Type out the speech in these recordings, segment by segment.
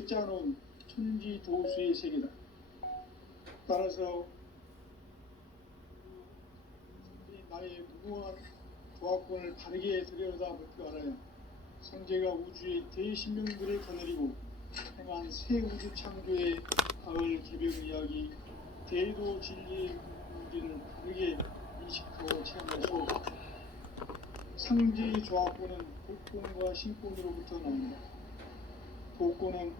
짜놓은 천지도수의 세계다. 따라서 나의 무궁한 조합권을 바르게 들여다볼 줄 알아야 성제가 우주의 대신명들을 거느리고 행한 새 우주 창조의 가을 개벽 이야기, 대도 진리의 우주를 바르게 인식하고 체험할 수 없다. 상제의 조합권은 독권과 신권으로부터 나온다. 독권은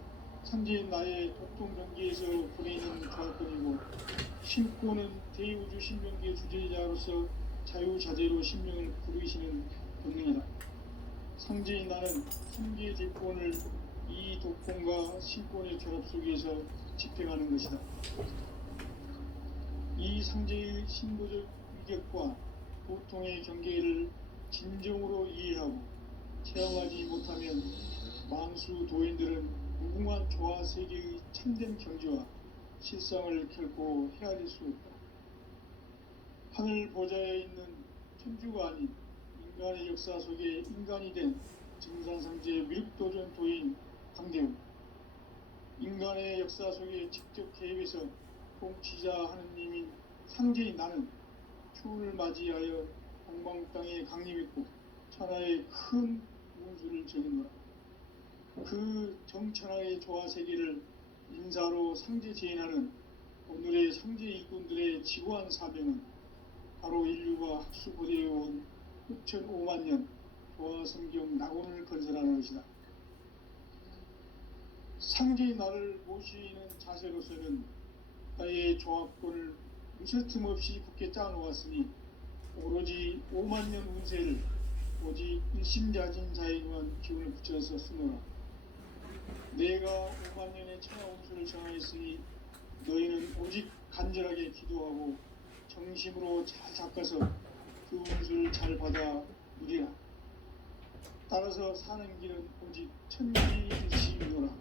상제인 나의 독동 경계에서 보내는 조합권이고, 신권은 대우주 신명계 주제자로서 자유자재로 신명을 부르시는 본능이다. 상제인 나는 상계의 대권을 이 독권과 신권의 결합 속에서 집행하는 것이다. 이 상제의 신도적 위격과 보통의 경계를 진정으로 이해하고 체험하지 못하면 만수 도인들은 무궁한 조화 세계의 참된 경지와 실상을 결코 헤아릴 수 없다. 하늘 보좌에 있는 천주가 아닌 인간의 역사 속에 인간이 된 증산상제의 미륵도전 도인 강대우, 인간의 역사 속에 직접 개입해서 통치자 하느님인 상제인 나는 추운을 맞이하여 동방 땅에 강림했고 천하의 큰 운수를 적은 거라. 그 정천하의 조화 세계를 인사로 상제 제인하는 오늘의 상제 일꾼들의 지고한 사명은 바로 인류가 학수고대해온 6,500만 년 조화 성경 낙원을 건설하는 것이다. 상제의 나를 모시는 자세로서는 나의 조합권을 무설틈 없이 굳게 짜놓았으니 오로지 5만 년 운세를 오직 일심자진 자에게만 기운을 붙여서 쓰노라. 내가 5만 년의 천하 운수를 정하였으니 너희는 오직 간절하게 기도하고 정심으로 잘 잡아서 그 운수를 잘 받아 누리라. 따라서 사는 길은 오직 천지일심이노라.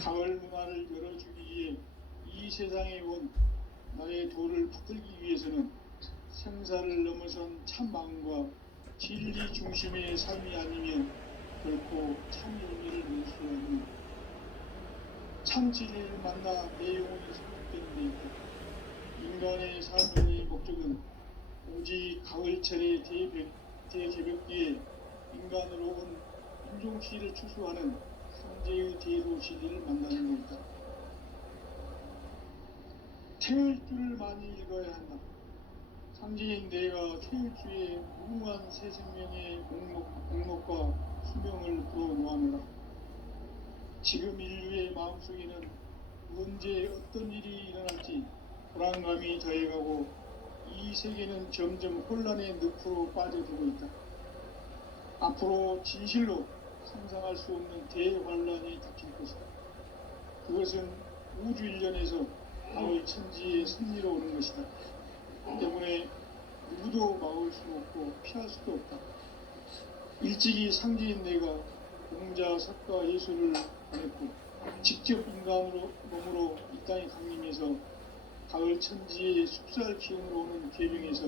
가을 문화를 열어주기 위해 이 세상에 온 나의 도를 붙들기 위해서는 생사를 넘어선 참 마음과 진리 중심의 삶이 아니면 결코 참 의미를 낼 수 없는 참 진리를 만나 내 영혼이 성공되는 데 있다. 인간의 삶의 목적은 오직 가을철의 대개벽기에 인간으로 온 인종시를 추수하는 상제의 대도 진리를 만나는 것이다. 태을주를 많이 읽어야 한다. 상제인 내가 태을주의 무궁한 새 생명의 목록과 수명을 불어놓아노라. 지금 인류의 마음속에는 언제 어떤 일이 일어날지 불안감이 더해가고 이 세계는 점점 혼란의 늪으로 빠져들고 있다. 앞으로 진실로 상상할 수 없는 대환란이 닥칠 것이다. 그것은 우주 일련에서 가을 천지의 승리로 오는 것이다. 때문에 누구도 막을 수 없고 피할 수도 없다. 일찍이 상제인 내가 공자, 석가, 예수를 보냈고 직접 인간으로 몸으로 이 땅에 강림해서 가을 천지의 숲살 기운으로 오는 계명에서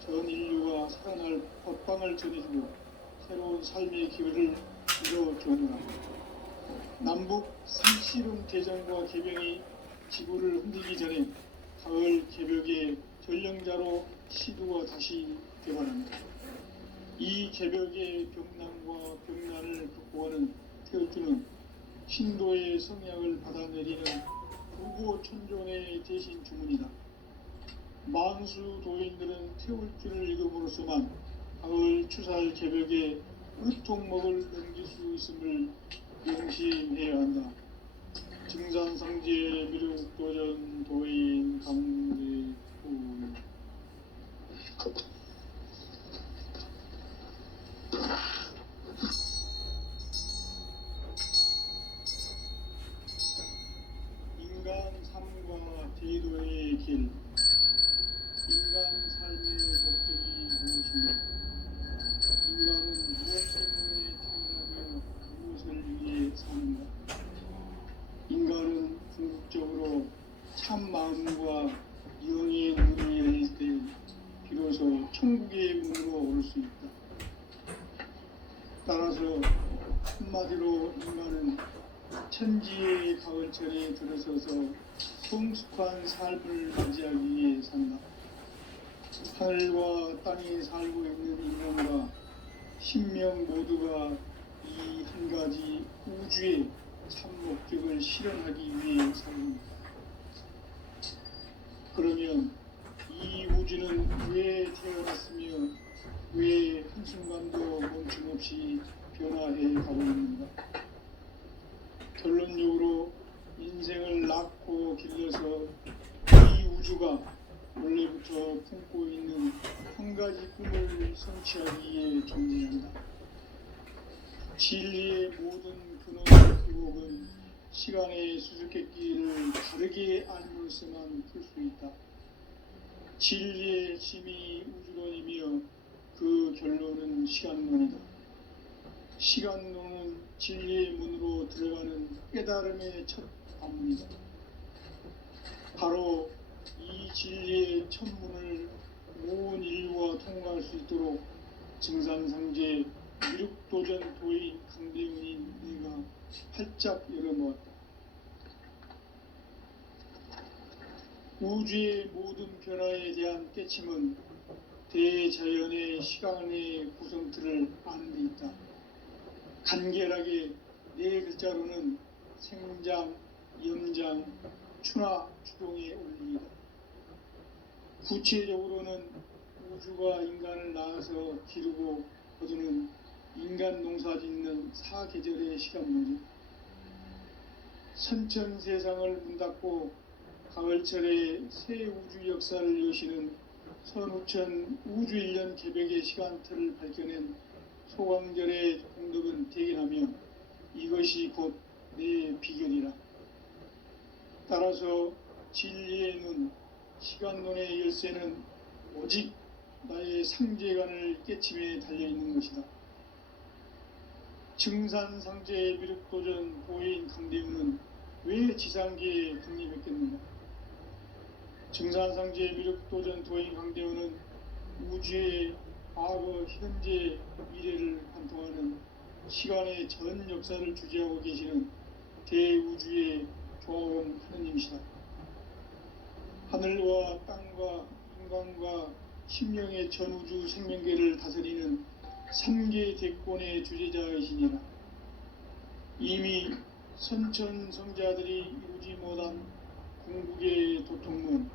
전 인류가 살아날 법방을 전해주고 새로운 삶의 기회를 이뤄주느라. 남북 삼씨름 대전과 개병이 지구를 흔들기 전에 가을 개벽의 전령자로 시두가 다시 되어납니다. 이 개벽의 병난과 병난을 극복하는 태을주는 신도의 성약을 받아내리는 부고천존의 대신 주문이다. 만수 도인들은 태울주를 읽음으로써만 가을 추살 개벽에 으통목을 넘길 수 있음을 명심해야 한다. 증산상제 미륵도전 도인 강대우. 인간 삶과 제도의 길. 인간 삶의 목적이 무엇인가? 인간은 무엇 때문에 태어나며 무엇을 위해 사는가? 인간은 궁극적으로 참 마음과 천지의 가을철에 들어서서 성숙한 삶을 맞이하기 위해 산다. 하늘과 땅에 살고 있는 인간과 신명 모두가 이 한 가지 우주의 참 목적을 실현하기 위해 삽니다. 그러면 이 우주는 왜 태어났으며 왜 한순간도 멈춤없이 변화해 가고 있는가? 결론적으로 인생을 낳고 길러서 이 우주가 원래부터 품고 있는 한 가지 꿈을 성취하기 위해 존재한다. 진리의 모든 근원 의혹은 시간의 수수께끼를 다르게 알므로서만 풀 수 있다. 진리의 힘이 우주론이며 그 결론은 시간론이다. 시간론은 진리의 문으로 들어가는 깨달음의 첫 관문이다. 바로 이 진리의 첫 문을 온 인류가 통과할 수 있도록 증산상제 미륵도전 도인 강대훈인 내가 활짝 열어놓았다. 우주의 모든 변화에 대한 깨침은 대자연의 시간의 구성틀을 아는 데 있다. 간결하게 네 글자로는 생장, 염장, 추나 추동의 원리이다. 구체적으로는 우주가 인간을 낳아서 기르고 거두는 인간 농사 짓는 사계절의 시간 문제. 선천 세상을 문 닫고 가을철에 새 우주 역사를 여시는 선우천 우주 1년 개백의 시간틀을 밝혀낸 소광절의 공덕은 대견하며 이것이 곧 내 비결이라. 따라서 진리의 눈, 시간론의 열쇠는 오직 나의 상제관을 깨침에 달려있는 것이다. 증산상제의 미륵도전 도인 강대훈은 왜 지상계에 강림했겠는가? 증산상제의 미륵도전 도인 강대훈은 우주의 과거, 현재, 미래를 관통하는 시간의 전 역사를 주재하고 계시는 대우주의 조화원 하느님이시다. 하늘과 땅과 인간과 신명의 전우주 생명계를 다스리는 3계 대권의 주재자이시니라. 이미 선천성자들이 이루지 못한 궁극의 도통문,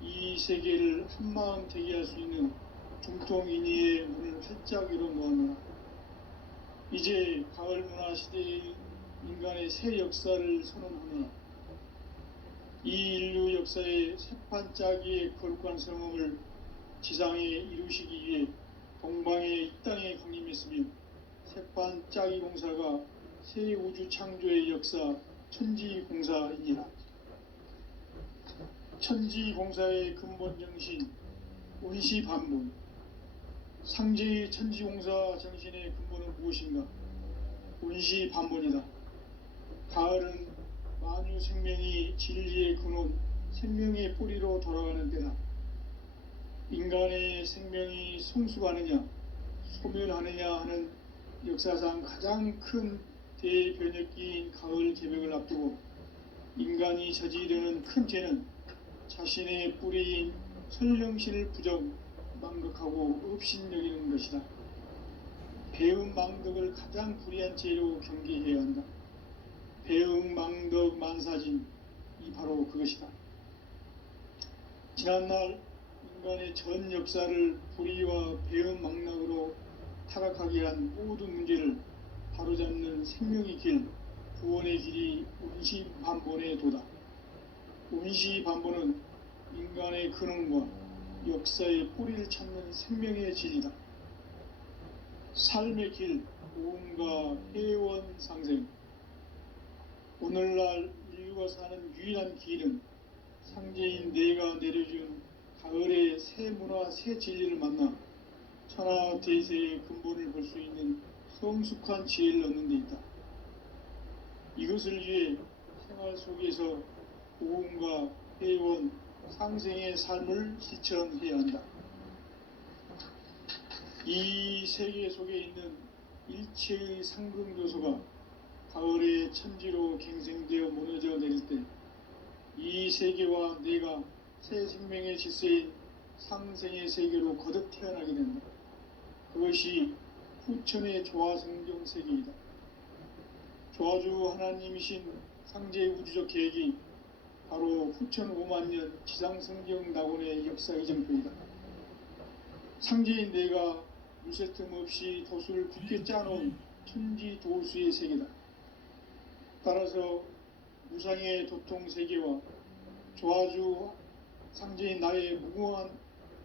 이 세계를 한마음 되게 할 수 있는 중통인의의 문을 활짝 열어놓았노라. 이제 가을 문화 시대의 인간의 새 역사를 선언하노라. 이 인류 역사의 새판짜기의 거룩한 성음을 지상에 이루시기 위해 동방의 이 땅에 강림했으며 새판짜기 공사가 새 우주 창조의 역사 천지공사이니라. 천지공사의 근본 정신 원시반본. 상제의 천지공사 정신의 근본은 무엇인가? 원시반본이다. 가을은 만유 생명이 진리의 근원, 생명의 뿌리로 돌아가는 때다. 인간의 생명이 성숙하느냐, 소멸하느냐 하는 역사상 가장 큰 대변혁기인 가을 개벽을 앞두고 인간이 저지르는 큰 죄는 자신의 뿌리인 설령신을 부정, 망덕하고 업신여기는 것이다. 배음 망덕을 가장 불의한 죄로 경계해야 한다. 배음 망덕 만사진, 이 바로 그것이다. 지난날 인간의 전 역사를 불의와 배음 망락으로 타락하게 한 모든 문제를 바로잡는 생명의 길, 구원의 길이 원시반본의 도다. 원시반본은 인간의 근원과 역사의 뿌리를 찾는 생명의 진이다. 삶의 길, 고음과 회원 상생. 오늘날 인류가 사는 유일한 길은 상제인 내가 내려준 가을의 새 문화, 새 진리를 만나 천하 대세의 근본을 볼 수 있는 성숙한 지혜를 얻는 데 있다. 이것을 위해 생활 속에서 고음과 회원, 상생의 삶을 실천해야 한다. 이 세계 속에 있는 일체의 상금 요소가 가을의 천지로 갱생되어 무너져 내릴 때 이 세계와 내가 새 생명의 질서인 상생의 세계로 거듭 태어나게 된다. 그것이 후천의 조화성경 세계이다. 조화주 하나님이신 상제의 우주적 계획이 바로 후천 5만년 지상성경 낙원의 역사 이정표이다. 상제인 내가 무쇠틈 없이 돛을 굳게 짜놓은 천지 도수의 세계다. 따라서 무상의 도통 세계와 조화주 상제인 나의 무궁한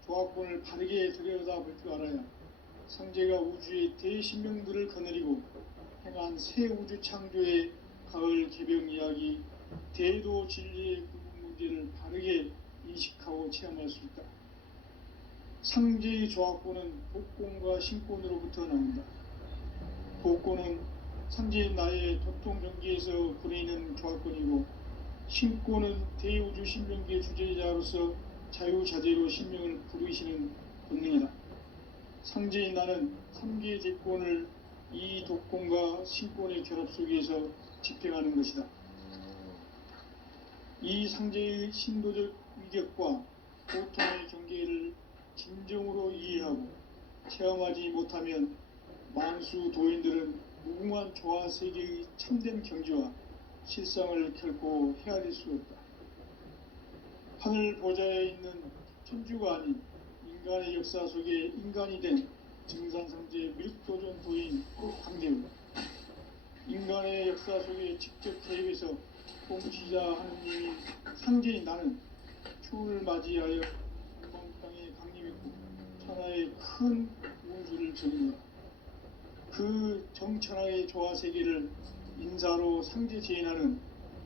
조화권을 바르게 들여다볼 줄 알아야 상제가 우주의 대신명들을 거느리고 행한 새 우주 창조의 가을 개병 이야기, 대도 진리의 구분 문제를 바르게 인식하고 체험할 수 있다. 상제의 조화권은 복권과 신권으로부터 나온다. 복권은 상제인 나의 도통 경계에서 보내는 조화권이고, 신권은 대우주 신명기의 주제자로서 자유자재로 신명을 부르시는 본능이다. 상제인 나는 3개의 대권을 이 독권과 신권의 결합 속에서 집행하는 것이다. 이 상제의 신도적 위격과 고통의 경계를 진정으로 이해하고 체험하지 못하면 만수 도인들은 무궁한 조화 세계의 참된 경지와 실상을 결코 헤아릴 수 없다. 하늘 보좌에 있는 천주가 아닌 인간의 역사 속에 인간이 된 증산상제 밀도전 도인 강대우, 인간의 역사 속에 직접 개입해서 통치자 하느님이 상제인 나는 추운을 맞이하여 동방 땅에 강림했고 천하의 큰 운수를 전이노라. 그 정천하의 조화 세계를 인사로 상제 제인하는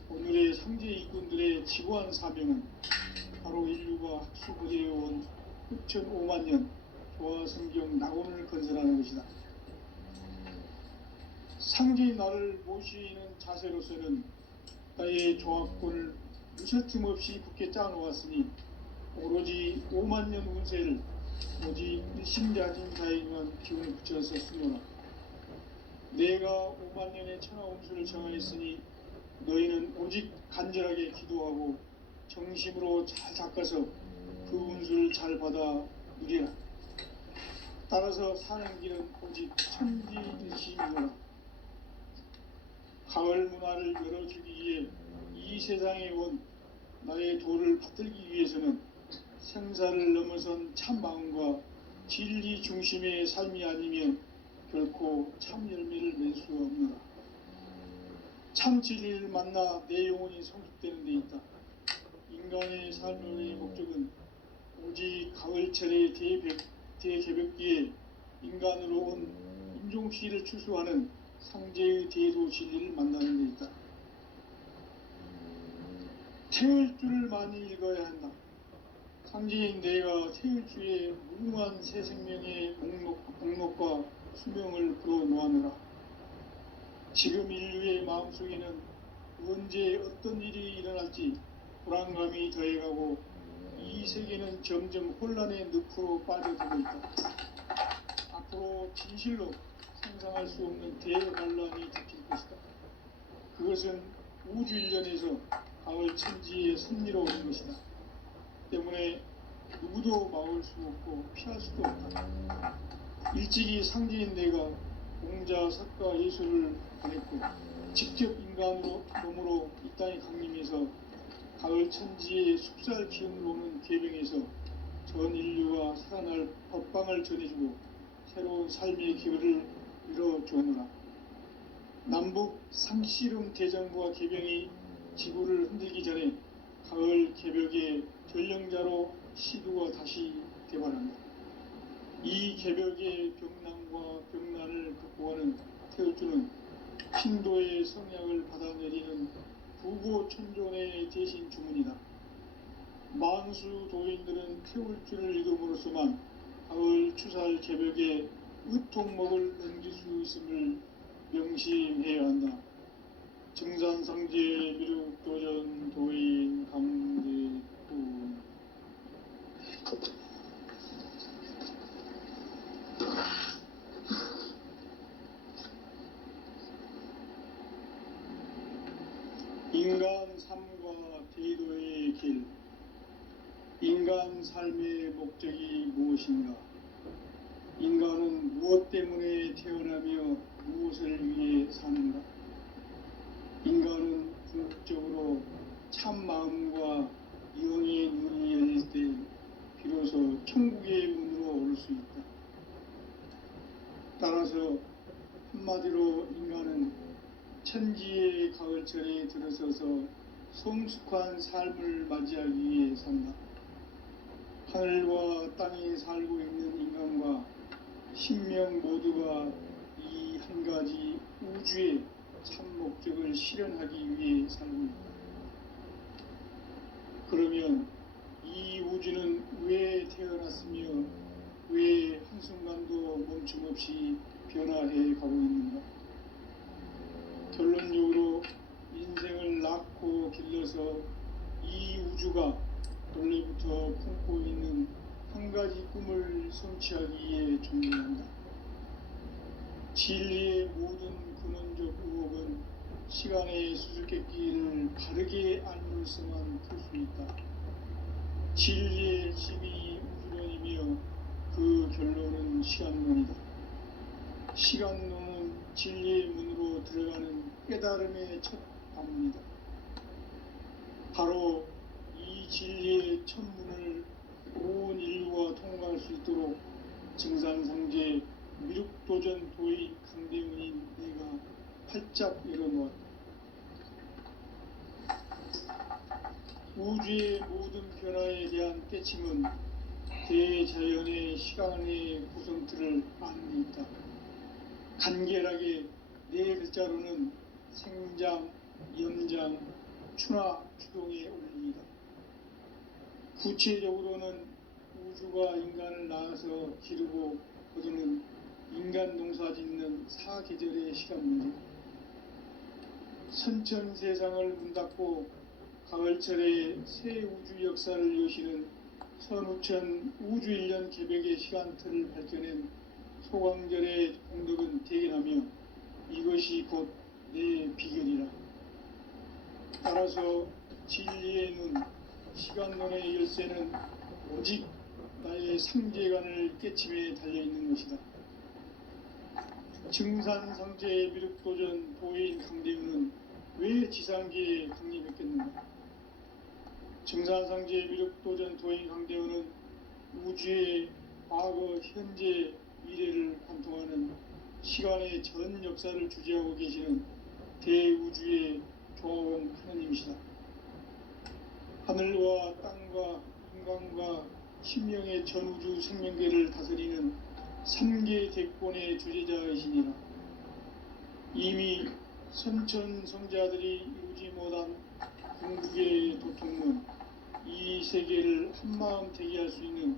오늘의 상제 일꾼들의 지구한 사명은 바로 인류가 학수부대해온 후천 5만년 조화성경 낙원을 건설하는 것이다. 상제인 나를 모시는 자세로서는 나의 조화권을 무쇠틈 없이 굳게 짜놓았으니 오로지 5만년 운세를 오직 일심자진 자에게만 기운을 붙여서 쓰노라. 내가 5만년의 천하 운수를 정하였으니 너희는 오직 간절하게 기도하고 정심으로 잘 닦아서 그 운수를 잘 받아 누리라. 따라서 사는 길은 오직 천지듯이니라. 가을 문화를 열어주기 위해 이 세상에 온 나의 도를 받들기 위해서는 생사를 넘어선 참 마음과 진리 중심의 삶이 아니면 결코 참 열매를 낼 수 없노라. 참 진리를 만나 내 영혼이 성숙되는 데 있다. 인간의 삶의 목적은 오직 가을철의 대개벽기에 인간으로 온 인종시를 추수하는 상제의 대도 진리를 만나는 데 있다. 태울 줄을 많이 읽어야 한다. 상제인 내가 태울 주의 무궁한 새 생명의 목록과 수명을 불어놓아노라. 지금 인류의 마음속에는 언제 어떤 일이 일어날지 불안감이 더해가고 이 세계는 점점 혼란의 늪으로 빠져들고 있다. 앞으로 진실로 상상할 수 없는 대반란이 닥칠 것이다. 그것은 우주 일련에서 가을 천지의 섭리로운 것이다. 때문에 누구도 막을 수 없고 피할 수도 없다. 일찍이 상제인 내가 공자, 석가, 예수를 보냈고 직접 인간으로 몸으로 이 땅에 강림해서 가을 천지의 숲살 기운을 오는 계병에서 전 인류가 살아날 법방을 전해주고 새로운 삶의 기회를 이뤄주었노라. 남북 상씨름 대전과 계병이 지구를 흔들기 전에 가을 개벽의 전령자로 시두가 다시 개발합니다. 이 개벽의 병난과 병난을 극복하는 태울주는 신도의 성약을 받아내리는 부고천존의 대신 주문이다. 만수 도인들은 태울주를 읽음으로써만 가을 추살 개벽의 의통목을 넘길 수 있음을 명심해야 한다. 증산상제 미륵도전 도인 강대구. 인간 삶과 대도의 길. 인간 삶의 목적이 무엇인가? 인간은 무엇 때문에 태어나며 무엇을 위해 사는가? 인간은 궁극적으로 참 마음과 영의 눈이 열릴 때 비로소 천국의 문으로 올 수 있다. 따라서 한마디로 인간은 천지의 가을철에 들어서서 성숙한 삶을 맞이하기 위해 산다. 하늘과 땅에 살고 있는 인간과 신명 모두가 이 한 가지 우주의 참 목적을 실현하기 위해 살고 있다. 그러면 이 우주는 왜 태어났으며 왜 한순간도 멈춤없이 변화해 가고 있는가? 결론적으로 인생을 낳고 길러서 이 우주가 원래부터 품고 있는 한 가지 꿈을 성취하기에 존재한다. 진리의 모든 근원적 의혹은 시간의 수수께끼를 바르게 알물서만 풀 수 있다. 진리의 힘이 우주론이며 그 결론은 시간론이다. 시간론은 진리의 문으로 들어가는 깨달음의 첫 방문이다. 바로 이 진리의 첫 문을 온 인류가 통과할 수 있도록 증산상제 미륵도전 도의 강대문인 내가 활짝 열어놓았다. 우주의 모든 변화에 대한 깨침은 대자연의 시간의 구성틀을 아는 데 있다. 간결하게 네 글자로는 생장, 염장, 추나 추동의 원리이다. 구체적으로는 우주가 인간을 낳아서 기르고 거두는 인간 농사 짓는 사계절의 시간 문제. 선천 세상을 문 닫고 가을철에 새 우주 역사를 여시는 선우천 우주 1년 개벽의 시간틀을 밝혀낸 소광절의 공덕은 대견하며 이것이 곧 내 비결이라. 따라서 진리의 눈, 시간론의 열쇠는 오직 나의 상제관을 깨침에 달려있는 것이다. 증산상제의 미륵도전 도인 강대우는 왜 지상계에 강림했겠는가? 증산상제의 미륵도전 도인 강대우는 우주의 과거, 현재, 미래를 관통하는 시간의 전 역사를 주재하고 계시는 대우주의 조화원 하느님이시다. 하늘과 땅과 인간과 신명의 전우주 생명계를 다스리는 3계 대권의 주재자이시니라. 이미 선천 성자들이 이루지 못한 궁극의 도통문, 이 세계를 한마음 되게 할 수 있는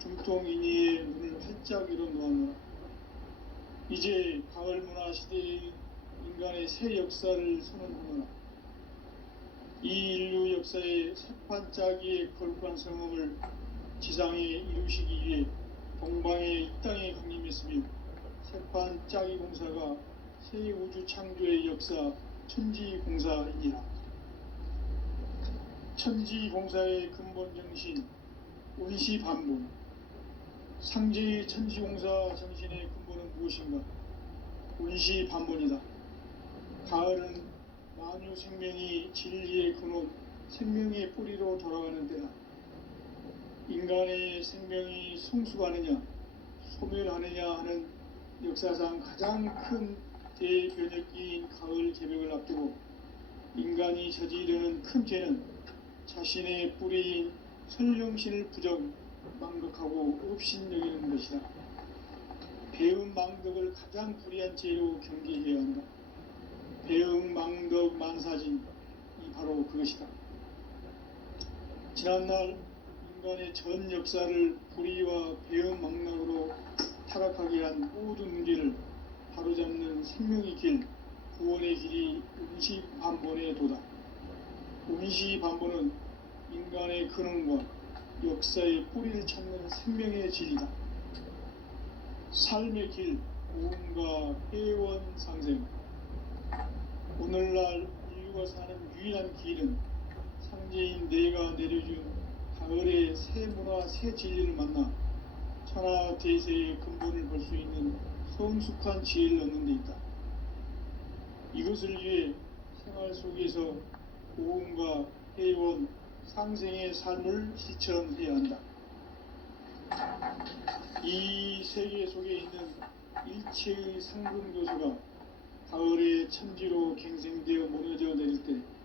중통인의의 문을 활짝 열어놓았노라. 이제 가을 문화 시대의 인간의 새 역사를 선언하노라. 이 인류 역사의 새판짜기의 거룩한 성험을 지상에 이루시기 위해 동방의 이 땅에 강림했으며 새판짜기 공사가 새 우주 창조의 역사 천지공사이니라. 천지공사의 근본 정신 운시반복. 상제의 천지공사 정신의 근본은 무엇인가? 운시반복이다. 가을은 만유 생명이 진리의 근원, 생명의 뿌리로 돌아가는 때다. 인간의 생명이 성숙하느냐, 소멸하느냐 하는 역사상 가장 큰 대변혁기인 가을 개벽을 앞두고 인간이 저지르는 큰 죄는 자신의 뿌리인 설령신을 부정, 망극하고 업신여기는 것이다. 배음 망덕을 가장 불의한 죄로 경계해야 한다. 배음 망덕 만사진이 바로 그것이다. 지난날 인간의 전 역사를 불의와 배음 망락으로 타락하게 한 모든 문제를 바로잡는 생명의 길, 구원의 길이 운시반본의 도다. 운시반본은 인간의 근원과 역사의 뿌리를 찾는 생명의 진리다. 삶의 길, 고음과 회원상생. 오늘날 인류가 사는 유일한 길은 상제인 내가 내려준 가을의 새 문화 새 진리를 만나 천하 대세의 근본을 볼 수 있는 성숙한 지혜를 얻는 데 있다. 이것을 위해 생활 속에서 고음과 회원, 상생의 삶을 실천해야 한다. 이 세계 속에 있는 일체의 상금 교수가 가을의 천지로 갱생되어 무너져 내릴 때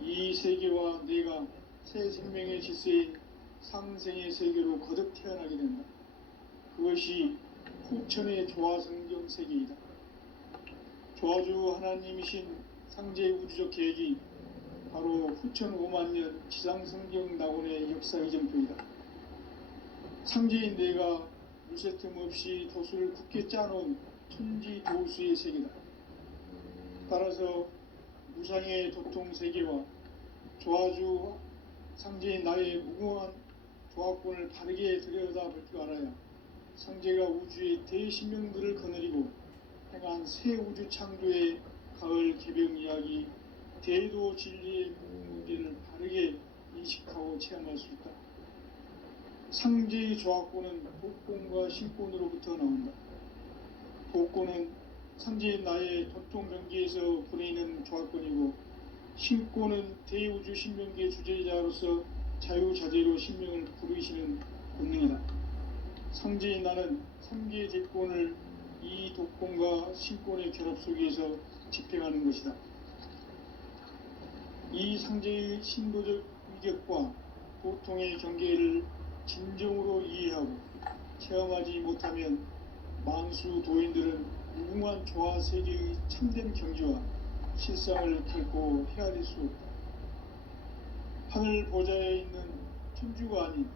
이 세계와 내가 새 생명의 질서인 상생의 세계로 거듭 태어나게 된다. 그것이 후천의 조화성경 세계이다. 조화주 하나님이신 상제의 우주적 계획이 바로 후천 5만년 지상성경 낙원의 역사 이정표이다. 상제인 내가 물새 틈 없이 도수를 굳게 짜놓은 천지 도수의 세계다. 따라서 무상의 도통 세계와 조화주 상제인 나의 무궁한 조화권을 바르게 들여다볼 줄 알아야 상제가 우주의 대신명들을 거느리고 행한 새 우주 창조의 가을 개병 이야기 대도 진리의 문제를 바르게 인식하고 체험할 수 있다. 상제의 조화권은 복권과 신권으로부터 나온다. 복권은 상제인 나의 도통 경계에서 보내는 조화권이고, 신권은 대우주 신명계 주제자로서 자유자재로 신명을 부르시는 본능이다. 상제인 나는 3개의 대권을 이 독권과 신권의 결합 속에서 집행하는 것이다. 이 상제의 신도적 위격과 보통의 경계를 진정으로 이해하고 체험하지 못하면 만수 도인들은 무궁한 조화 세계의 참된 경지와 실상을 결코 헤아릴 수 없다. 하늘 보좌에 있는 천주가 아닌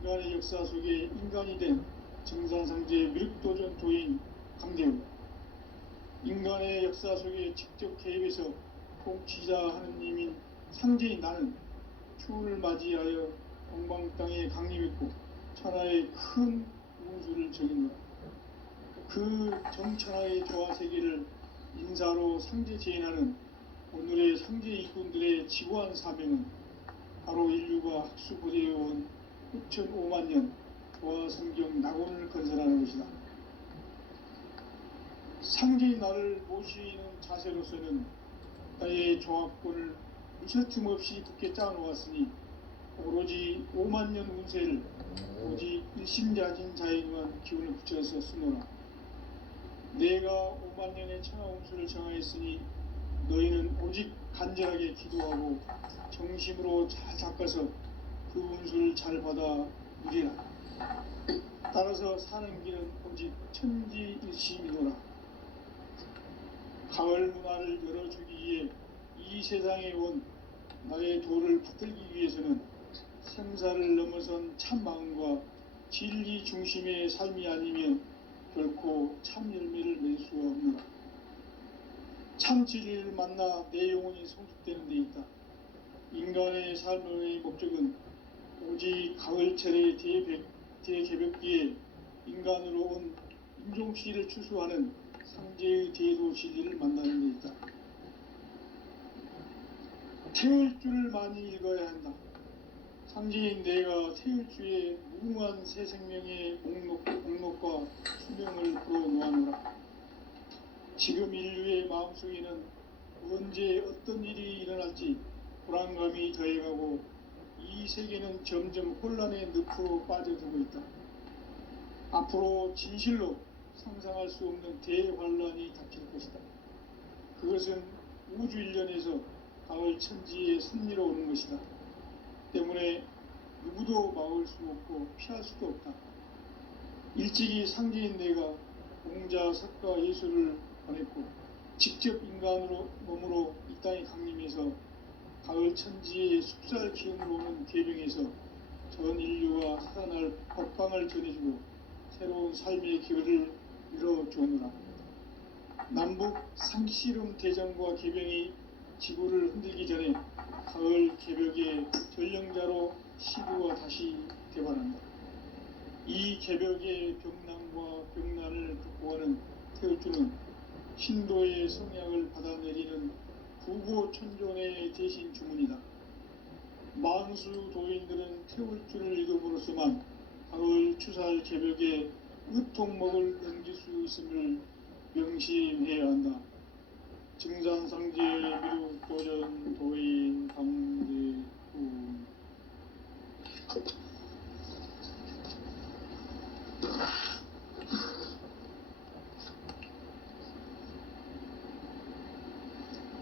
인간의 역사 속에 인간이 된 정산상제 밀도전 도인 강대우, 인간의 역사 속에 직접 개입해서 통치자 하느님인 상제인 나는 추운을 맞이하여 동방 땅에 강림했고 천하의 큰 운수를 적인다. 그 정천하의 조화 세계를 인사로 상제 재현하는 오늘의 상제 일꾼들의 지구한 사명은 바로 인류가 학수고대해온 6,500년 조화 성경 낙원을 건설하는 것이다. 상제인 나를 모시는 자세로서는 나의 조화권을 무쇠틈 없이 굳게 짜놓았으니 오로지 5만년 운세를 오직 일심자진 자에게만 기운을 붙여서 쓰노라. 내가 5만년의 천하 운수를 정하였으니 너희는 오직 간절하게 기도하고 정심으로 잘 닦아서 그 운수를 잘 받아 누리라. 따라서 사는 길은 오직 천지일심이노라. 가을 문화를 열어주기 위해 이 세상에 온 나의 도를 붙들기 위해서는 생사를 넘어선 참 마음과 진리 중심의 삶이 아니면 결코 참 열매를 맺을 수가 없노라. 참 진리를 만나 내 영혼이 성숙되는 데 있다. 인간의 삶의 목적은 오직 가을철의 대개벽기에 인간으로 온 인종시를 추수하는 상제의 대도 진리를 만나는 데 있다. 태일주를 많이 읽어야 한다. 상제인 내가 태일주의 무궁한 새 생명의 목록과 수명을 풀어놓아노라. 지금 인류의 마음속에는 언제 어떤 일이 일어날지 불안감이 더해가고 이 세계는 점점 혼란의 늪으로 빠져들고 있다. 앞으로 진실로 상상할 수 없는 대환란이 닥칠 것이다. 그것은 우주 일련에서 가을 천지의 섭리로 오는 것이다. 때문에 누구도 막을 수 없고 피할 수도 없다. 일찍이 상제인 내가 공자, 석가, 예수를 보냈고 직접 인간으로 몸으로 이 땅에 강림해서 가을 천지의 숲살 기운으로 오는 계병에서 전 인류가 살아날 법방을 전해주고 새로운 삶의 기회를 열어주느라. 남북 상씨름 대전과 계병이 지구를 흔들기 전에 가을 개벽의 전령자로 시구가 다시 개발한다. 이 개벽의 병난과 병난을 극복하는 태울주는 신도의 성약을 받아내리는 구고천존의 대신 주문이다. 만수 도인들은 태울 줄을 이름으로서만 가을 추살 개벽에 으통목을 넘길 수 있음을 명심해야 한다. 증산상제 미륵 도전 도인 강대훈.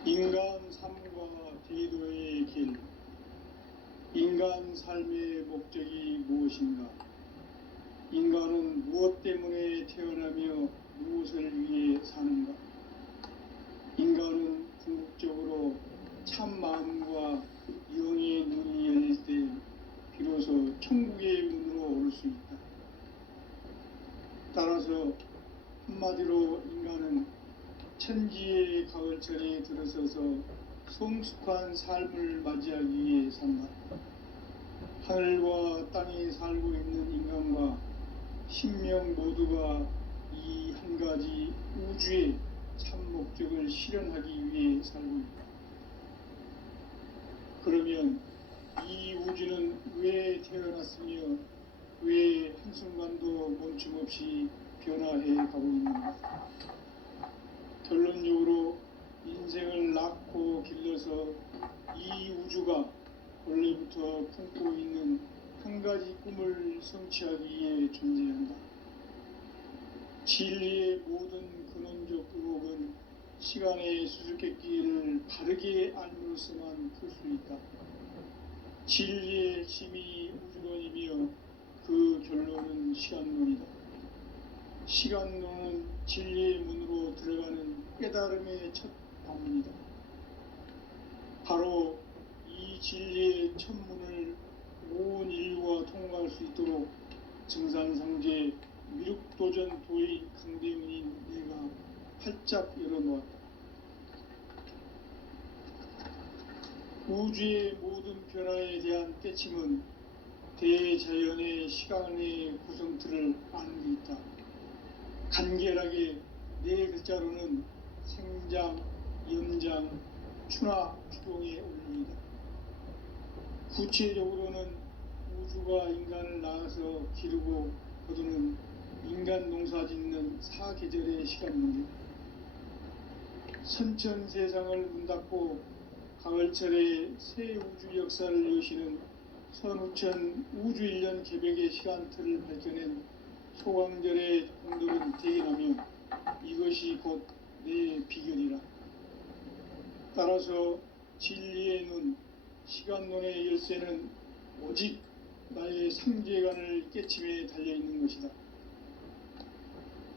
인간 삶과 대도의 길. 인간 삶의 목적이 무엇인가? 인간은 무엇 때문에 태어나며 무엇을 위해 사는가? 인간은 궁극적으로 참 마음과 영의 눈이 열릴 때 비로소 천국의 문으로 오를 수 있다. 따라서 한마디로 인간은 천지의 가을철에 들어서서 성숙한 삶을 맞이하기 위해 산다. 하늘과 땅에 살고 있는 인간과 신명 모두가 이 한 가지 우주의 참 목적을 실현하기 위해 살고 있다. 그러면 이 우주는 왜 태어났으며 왜 한순간도 멈춤없이 변화해 가고 있는가? 결론적으로 인생을 낳고 길러서 이 우주가 원래부터 품고 있는 한 가지 꿈을 성취하기 위해 존재한다. 진리의 모든 근원적 의혹은 시간의 수수께끼를 바르게 알므로서만 풀 수 있다. 진리의 핵심이 우주론이며 그 결론은 시간론이다. 시간론은 진리의 문으로 들어가는 깨달음의 첫 방문이다. 바로 이 진리의 첫 문을 온 인류가 통과할 수 있도록 증산상제 미륵도전 도인 강대훈인 내가 활짝 열어놓았다. 우주의 모든 변화에 대한 깨침은 대자연의 시간의 구성틀을 아는 데 있다. 간결하게 네 글자로는 생장, 염장, 추나 추동의 원리이다. 구체적으로는 우주가 인간을 낳아서 기르고 거두는 인간 농사 짓는 사계절의 시간 문제다. 선천 세상을 문 닫고 가을철에 새 우주 역사를 여시는 선우천 우주 1년 개벽의 시간틀을 밝혀낸 소강절의 공덕은 대견하며 이것이 곧 내 비결이라. 따라서 진리의 눈, 시간론의 열쇠는 오직 나의 상제관을 깨침에 달려있는 것이다.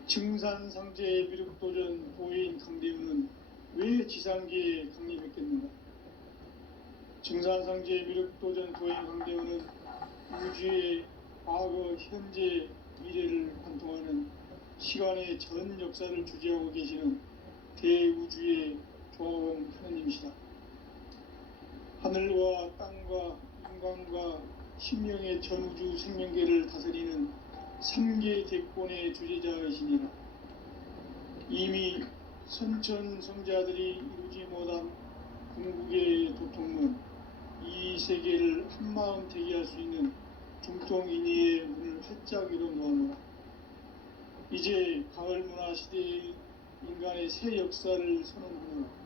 증산상제의 미륵도전 도인 강대훈은 왜 지상계에 강림했겠는가? 증산상제의 미륵도전 도인 강대훈은 우주의 과거, 현재, 미래를 관통하는 시간의 전 역사를 주재하고 계시는 대우주의 조화원 하느님이시다. 하늘과 땅과 인간과 신명의 전우주 생명계를 다스리는 3계 대권의 주제자이시니라. 이미 선천성자들이 이루지 못한 궁극의 도통문, 이 세계를 한마음 대기할 수 있는 중통인의의 문을 활짝 열어놓아놓아. 이제 가을문화 시대의 인간의 새 역사를 서는 후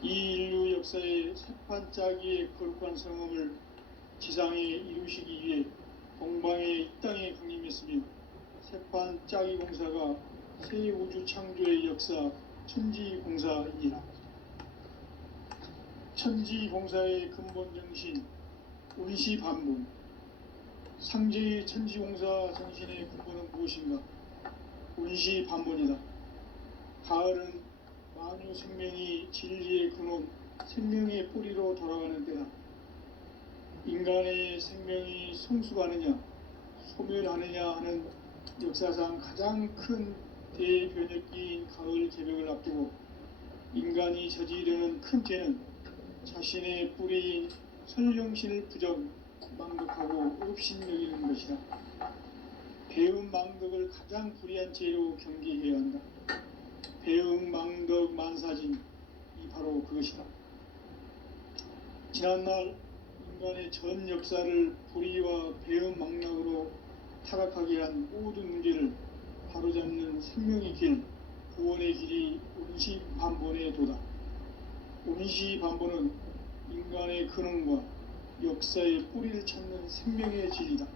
이 인류 역사의 새판짜기의 거룩한 성험을 지상에 이루시기 위해 동방의 이 땅에 강림했으며 새판짜기 공사가 새 우주 창조의 역사 천지공사이니라. 천지공사의 근본 정신 운시반복. 상제의 천지공사 정신의 근본은 무엇인가? 운시반복이다. 가을은 만유 생명이 진리의 근원, 생명의 뿌리로 돌아가는 때다. 인간의 생명이 성숙하느냐, 소멸하느냐 하는 역사상 가장 큰 대변혁기인 가을 개벽을 앞두고 인간이 저지르는 큰 죄는 자신의 뿌리인 설령신을 부정, 망덕하고 업신여기는 것이다. 배음 망덕을 가장 불의한 죄로 경계해야 한다. 배음 망덕 만사진, 이 바로 그것이다. 지난날 인간의 전 역사를 불의와 배은망락으로 타락하게 한 모든 문제를 바로잡는 생명의 길, 구원의 길이 운시반본의 도다. 운시반본은 인간의 근원과 역사의 뿌리를 찾는 생명의 진리다.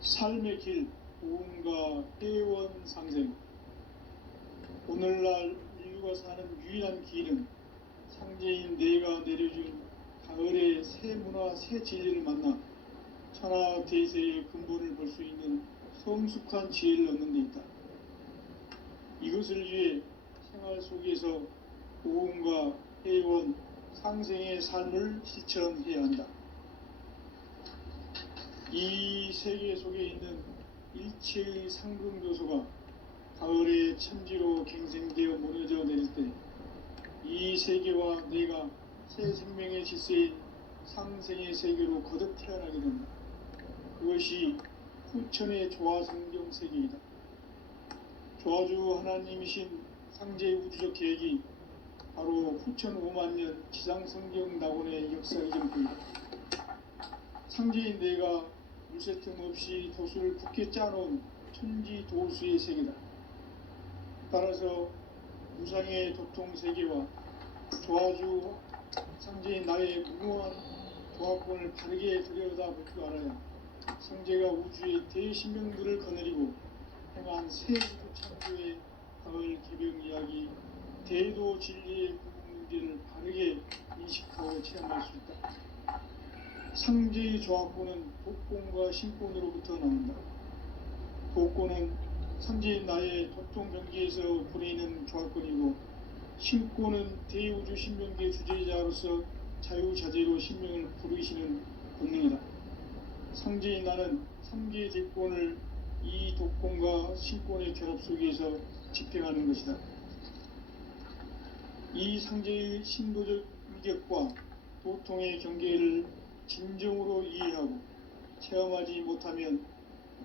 삶의 길, 보험과 회원 상생. 오늘날 인류가 사는 유일한 길은 상제인 내가 내려준 가을의 새 문화, 새 진리를 만나 천하 대세의 근본을 볼 수 있는 성숙한 지혜를 얻는 데 있다. 이것을 위해 생활 속에서 보험과 회원, 상생의 삶을 실천해야 한다. 이 세계 속에 있는 일체의 상승교소가 가을의 천지로 갱생되어 무너져 내릴 때 이 세계와 내가 새 생명의 질서인 상생의 세계로 거듭 태어나게 된다. 그것이 후천의 조화성경 세계이다. 조화주 하나님이신 상제의 우주적 계획이 바로 후천 5만년 지상성경 낙원의 역사의 전부이다. 상제인 내가 물새 틈 없이 도수를 굳게 짜놓은 천지 도수의 세계다. 따라서 무상의 도통 세계와 조화주 상제인 나의 무모한 조합권을 바르게 들여다볼 줄 알아야 상제가 우주의 대신명들을 거느리고 행한 새 우주 창조의 가을 개병 이야기, 대도 진리의 구분 문제를 바르게 인식하고 체험할 수 있다. 상제의 조합권은 독권과 신권으로부터 나온다. 독권은 상제인 나의 도통 경계에서 보내는 조합권이고, 신권은 대우주 신명계 주제자로서 자유자재로 신명을 부르시는 권능이다. 상제인 나는 3개의 대권을 이 독권과 신권의 결합 속에서 집행하는 것이다. 이 상제의 신도적 위격과 도통의 경계를 진정으로 이해하고 체험하지 못하면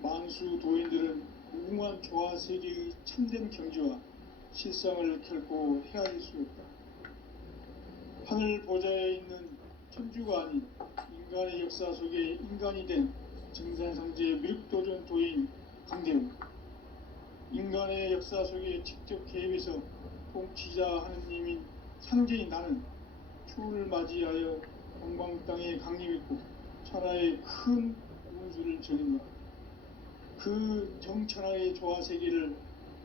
만수 도인들은 무궁한 조화 세계의 참된 경지와 실상을 결코 헤아릴 수 없다. 하늘 보좌에 있는 천주가 아닌 인간의 역사 속에 인간이 된 증산상제의 미륵도전 도인 강대우, 인간의 역사 속에 직접 개입해서 통치자 하느님인 상제인 나는 추후를 맞이하여 동방 땅에 강림했고 천하의 큰 운수를 전했노라. 그 정천하의 조화세계를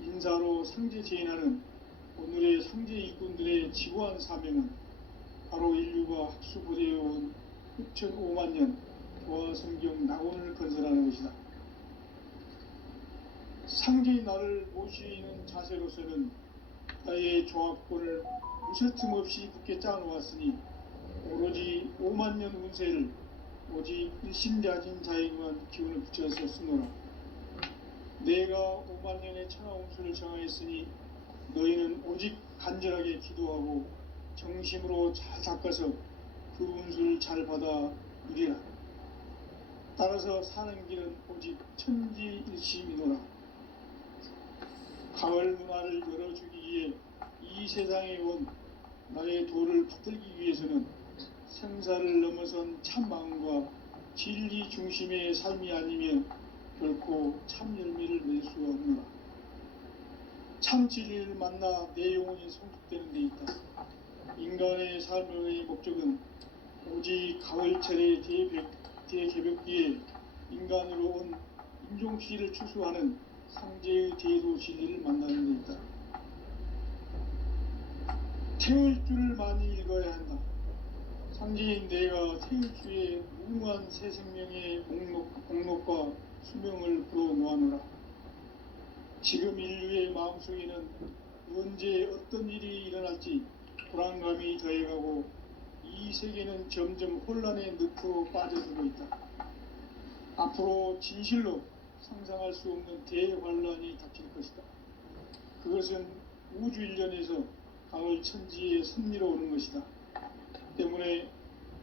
인사로 상제 제인하는 오늘의 상제 일꾼들의 지구한 사명은 바로 인류가 학수고대해온 6,500년 조화성경 낙원을 건설하는 것이다. 상제의 나를 모시는 자세로서는 나의 조합권을 무쇠틈 없이 굳게 짜놓았으니 오로지 5만년 운세를 오직 일심자진 자에게만 기운을 붙여서 쓰노라. 내가 5만년의 천하 운수를 정하였으니 너희는 오직 간절하게 기도하고 정심으로 잘 닦아서 그 운수를 잘 받아 누리라. 따라서 사는 길은 오직 천지일심이노라. 가을 문화를 열어주기 위해 이 세상에 온 나의 도를 붙들기 위해서는 생사를 넘어선 참 마음과 진리 중심의 삶이 아니면 결코 참 열매를 낼 수 없노라. 참 진리를 만나 내 영혼이 성숙되는 데 있다. 인간의 삶의 목적은 오직 가을철의 대개벽기에 인간으로 온 인종피를 추수하는 상제의 대도 진리를 만나는 데 있다. 태울 줄을 많이 읽어야 한다. 상제인 내가 태울 주의 무궁한 새 생명의 목록과 수명을 불어놓아노라. 지금 인류의 마음속에는 언제 어떤 일이 일어날지 불안감이 더해가고 이 세계는 점점 혼란의 늪으로 빠져들고 있다. 앞으로 진실로 상상할 수 없는 대환란이 닥칠 것이다. 그것은 우주 일련에서 가을 천지의 섭리로 오는 것이다. 때문에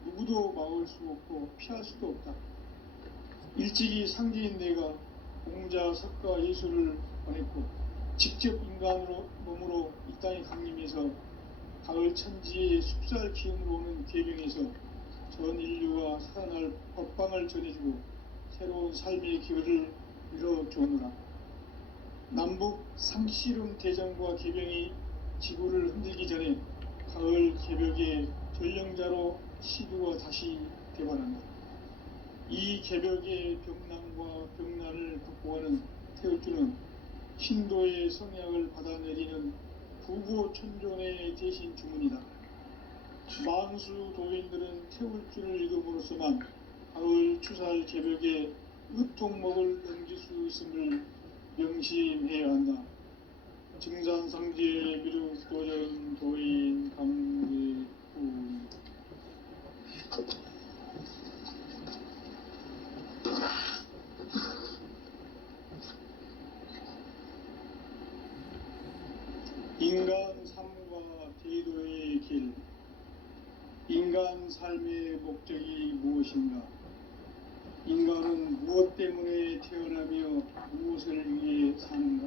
누구도 막을 수 없고 피할 수도 없다. 일찍이 상제인 내가 공자, 석가, 예수를 보냈고 직접 인간으로 몸으로 이 땅에 강림해서 가을 천지의 숲살 기운으로 오는 계병에서 전 인류가 살아날 법방을 전해주고 새로운 삶의 기회를 이뤄주오노라. 남북 상씨름 대전과 계병이 지구를 흔들기 전에 가을 개벽의 전령자로 시두가 다시 대반한다. 이 개벽의 병난과 병난을 극복하는 태울주는 신도의 성약을 받아내리는 부고천존의 대신 주문이다. 만수 도인들은 태울주를 읽음으로써만 가을 추살 개벽의 의통목을 넘길 수 있음을 명심해야 한다. 증산상제 미륵도전 도인 강제후. 인간 삶과 대도의 길. 인간 삶의 목적이 무엇인가? 인간은 무엇 때문에 태어나며 무엇을 위해 사는가?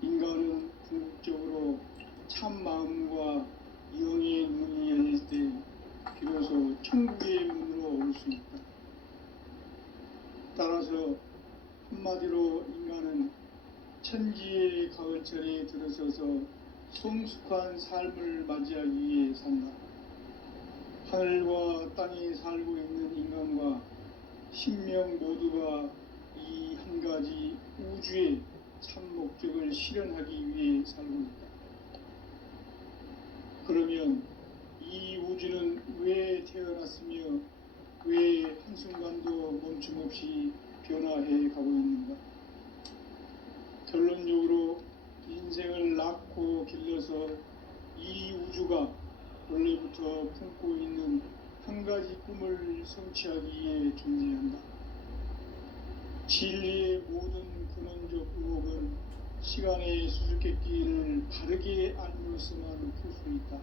인간은 궁극적으로 참 마음과 영의 문이 열릴 때 비로소 천국의 문으로 올 수 있다. 따라서 한마디로 인간은 천지의 가을철에 들어서서 성숙한 삶을 맞이하기 위해 산다. 하늘과 땅에 살고 있는 인간과 신명 모두가 이 한 가지 우주의 참 목적을 실현하기 위해 살고 있다. 그러면 이 우주는 왜 태어났으며 왜 한순간도 멈춤없이 변화해 가고 있는가? 결론적으로 인생을 낳고 길러서 이 우주가 원래부터 품고 있는 한 가지 꿈을 성취하기 위해 존재한다. 진리의 모든 근원적 의혹은 시간의 수수께끼를 바르게 알므로서만 풀 수 있다.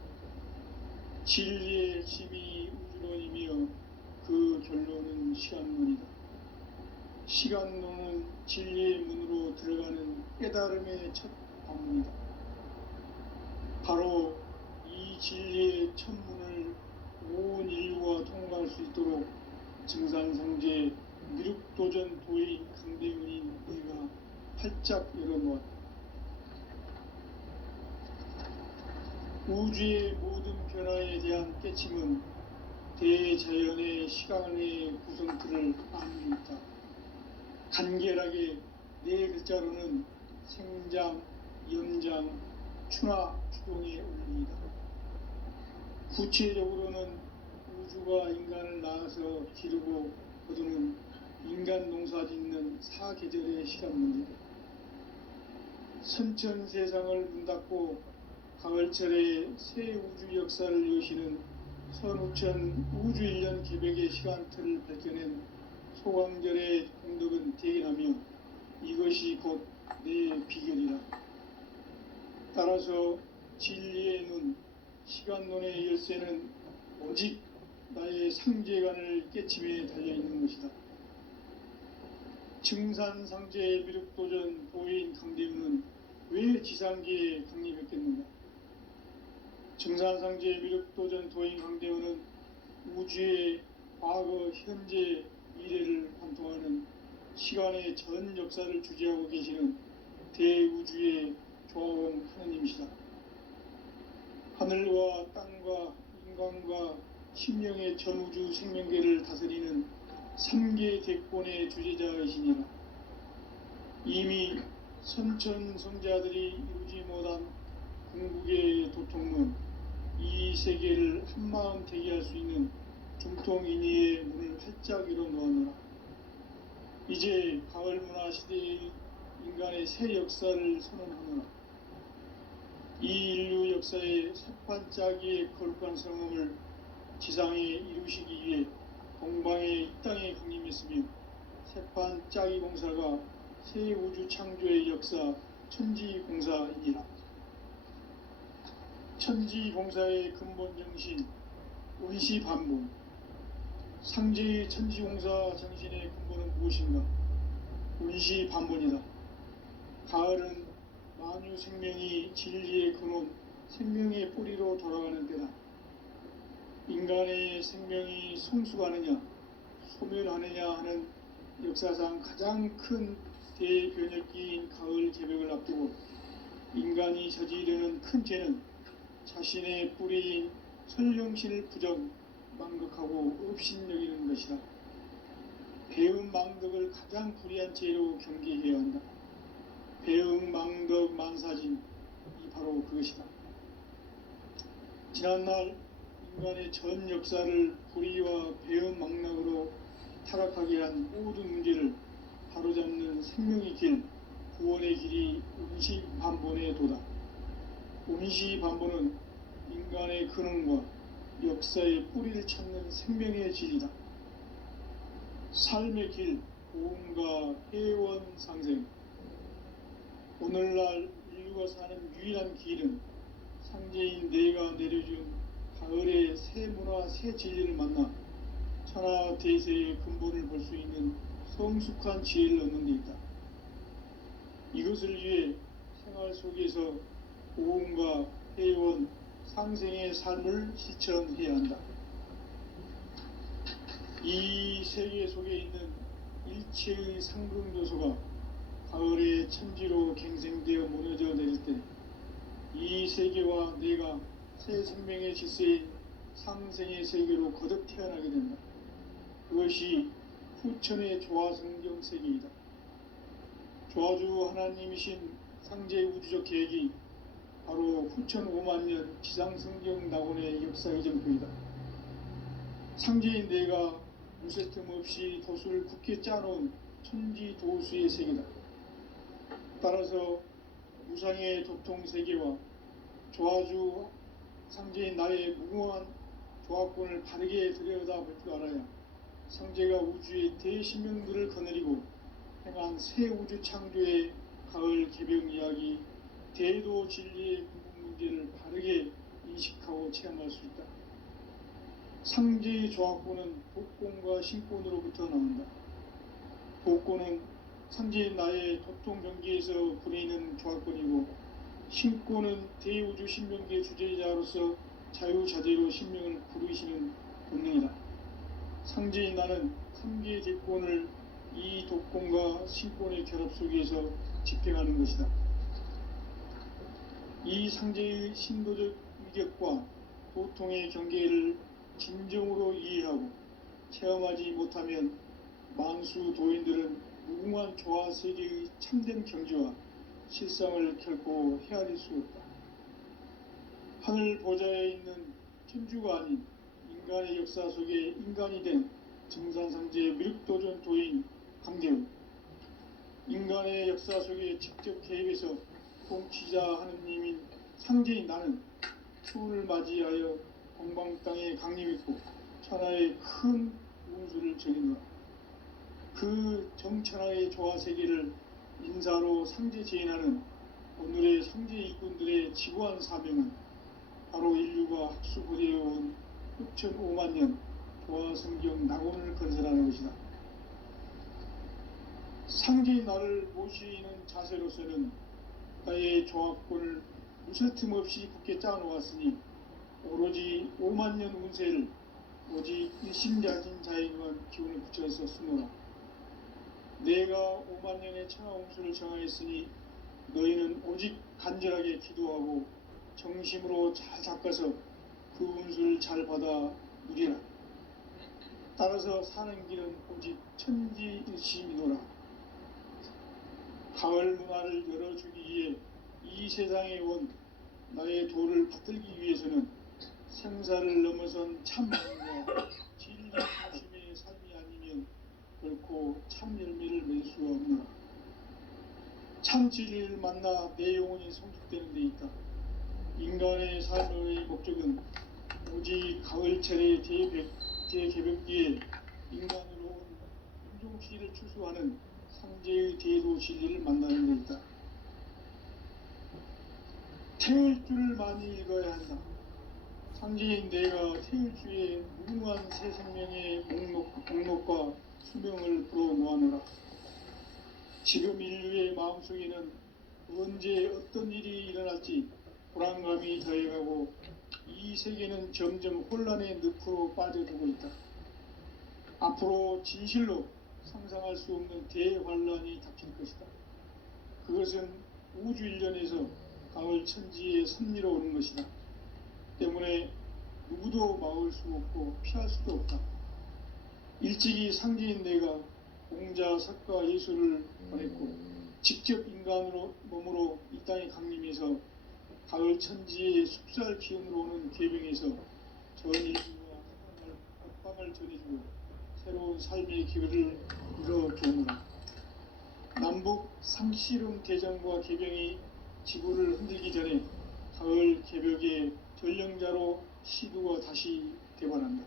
진리의 핵심이 우주론이며 그 결론은 시간론이다. 시간론은 진리의 문으로 들어가는 깨달음의 첫 방문이다. 바로 이 진리의 첫 문을 온 인류가 통과할 수 있도록 증산상제 미륵도전 도인 강대문인 내가 활짝 열어놓았다. 우주의 모든 변화에 대한 깨침은 대자연의 시간의 구성틀을 아는 있다. 간결하게 네 글자로는 생장, 연장, 추나 추동의 원리이다. 구체적으로는 우주가 인간을 낳아서 기르고 거두는 인간 농사 짓는 사계절의 시간 문제다. 선천 세상을 문 닫고 가을철에 새 우주 역사를 여시는 선우천 우주 1년 개벽의 시간틀을 밝혀낸 소강절의 공덕은 대견하며 이것이 곧 내 비결이라. 따라서 진리의 눈, 시간론의 열쇠는 오직 나의 상제관을 깨침에 달려있는 것이다. 증산상제 미륵도전 도인 강대문은 왜 지상계에 강림했겠는가? 증산상제 미륵도전 도인 강대문은 우주의 과거, 현재, 미래를 관통하는 시간의 전 역사를 주재하고 계시는 대우주의 조화원 하느님이시다. 하늘과 땅과 인간과 심령의 전우주 생명계를 다스리는 3계 대권의 주제자이시니라. 이미 선천성자들이 이루지 못한 궁극의 도통문, 이 세계를 한마음 대기할 수 있는 중통인의의 문을 활짝 열어놓았노라. 이제 가을 문화 시대의 인간의 새 역사를 선언하노라. 이 인류 역사의 새판짜기의 거룩한 성음을 지상에 이루시기 위해 동방의 이 땅에 강림했으며 새판짜기 공사가 새 우주 창조의 역사 천지공사이니라. 천지공사의 근본 정신 원시반복. 상제의 천지공사 정신의 근본은 무엇인가? 원시반복이다. 가을은 만유 생명이 진리의 근원 생명의 뿌리로 돌아가는 때다. 인간의 생명이 성숙하느냐 소멸하느냐 하는 역사상 가장 큰 대변혁기인 가을 개벽을 앞두고 인간이 저지르는 큰 죄는 자신의 뿌리인 선령신을 부정 망극하고 업신여기는 것이다. 배음 망덕을 가장 불의한 죄로 경계해야 한다. 배음 망덕 만사진이 바로 그것이다. 지난날 인간의 전 역사를 불의와 배음 망락으로 타락하게 한 모든 문제를 바로잡는 생명의 길, 구원의 길이 운시반본의 도다. 운시반본은 인간의 근원과 역사의 뿌리를 찾는 생명의 진리다. 삶의 길, 고음과 회원 상생. 오늘날 인류가 사는 유일한 길은 상제인 내가 내려준 가을의 새 문화, 새 진리를 만나 천하 대세의 근본을 볼 수 있는 성숙한 지혜를 얻는 데 있다. 이것을 위해 생활 속에서 고음과 회원, 상생의 삶을 실천해야 한다. 이 세계 속에 있는 일체의 상승도소가 가을의 천지로 갱생되어 무너져 내릴 때 이 세계와 내가 새 생명의 질서인 상생의 세계로 거듭 태어나게 된다. 그것이 후천의 조화성경 세계이다. 조화주 하나님이신 상제 우주적 계획이 바로 후천 5만년 지상성경 낙원의 역사의 전표이다. 상제인 내가 무쇠틈 없이 도수를 굳게 짜놓은 천지 도수의 세계다. 따라서 무상의 도통 세계와 조화주 상제인 나의 무궁한 조합권을 바르게 들여다볼 줄 알아야 상제가 우주의 대신명들을 거느리고 행한 새 우주 창조의 가을 개벽 이야기, 대도 진리의 궁극 문제를 바르게 인식하고 체험할 수 있다. 상제의 조합권은 복권과 신권으로부터 나온다. 복권은 상제인 나의 도통 경계에서 부리는 조합권이고, 신권은 대우주 신명계 주제자로서 자유자재로 신명을 부르시는 본능이다. 상제인 나는 3개의 대권을 이 독권과 신권의 결합 속에서 집행하는 것이다. 이 상제의 신도적 위격과 도통의 경계를 진정으로 이해하고 체험하지 못하면 만수 도인들은 무궁한 조화 세계의 참된 경지와 실상을 결코 헤아릴 수 없다. 하늘 보좌에 있는 천주가 아닌 인간의 역사 속에 인간이 된 증산상제의 미륵도전 도인 강대우, 인간의 역사 속에 직접 개입해서 통치자 하느님인 상제인 나는 추운을 맞이하여 동방 땅에 강림했고 천하의 큰 운수를 전했노라. 그 정천하의 조화 세계를 인사로 상제 제인하는 오늘의 상제 일꾼들의 지구한 사명은 바로 인류가 학수부대해온 6,500년 조화성경 낙원을 건설하는 것이다. 상제의 나를 모시는 자세로서는 나의 조합권을 무쇠틈 없이 굳게 짜놓았으니 오로지 5만년 운세를 오직 일심자진 자에게만 기운을 붙여서 쓰노라. 내가 5만년의 천하운수를 정하였으니 너희는 오직 간절하게 기도하고 정심으로 잘 닦아서 그 운수를 잘 받아 누리라. 따라서 사는 길은 오직 천지일심이노라. 가을 문화를 열어주기 위해 이 세상에 온 나의 도를 받들기 위해서는 생사를 넘어선 참만과 진리 중심의 삶이 아니면 결코 참 열매를 맺을 수가 없노라. 참 진리를 만나 내 영혼이 성숙되는 데 있다. 인간의 삶의 목적은 오직 가을철의 대개벽기에 인간으로 온 윤종씨를 추수하는 상제의 대도 진리를 만나는 데 있다. 태울 줄을 많이 읽어야 한다. 상제인 내가 태울 주의 무궁한 새 생명의 목록과 수명을 불어놓아노라. 지금 인류의 마음속에는 언제 어떤 일이 일어날지 불안감이 더해가고 이 세계는 점점 혼란의 늪으로 빠져들고 있다. 앞으로 진실로 상상할 수 없는 대환란이 닥칠 것이다. 그것은 우주 일련에서 가을 천지의 섭리로 오는 것이다. 때문에 누구도 막을 수 없고 피할 수도 없다. 일찍이 상제인 내가 공자, 석가, 예수를 보냈고 직접 인간으로 몸으로 이 땅에 강림해서 가을 천지의 숲살 기운으로 오는 계병에서 전 인류와 합방을 전해주고 새로운 삶의 기회를 이뤄주오노라. 남북 상씨름 대전과 계병이 지구를 흔들기 전에 가을 개벽의 전령자로 시두가 다시 대관한다.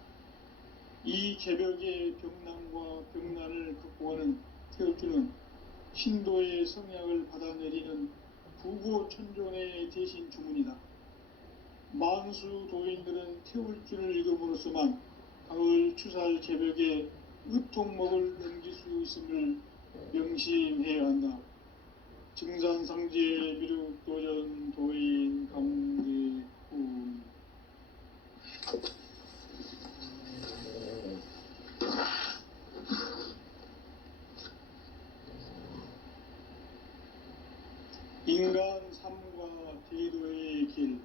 이 개벽의 병난과 병난을 극복하는 태울주는 신도의 성약을 받아내리는 부고천존의 대신 주문이다. 만수 도인들은 태울주를 읽음으로써만 가을 추살 개벽의 의통목을 넘길 수 있음을 명심해야 한다. 증산상제 미륵도전 도인 강대군. 인간 삶과 대도의 길.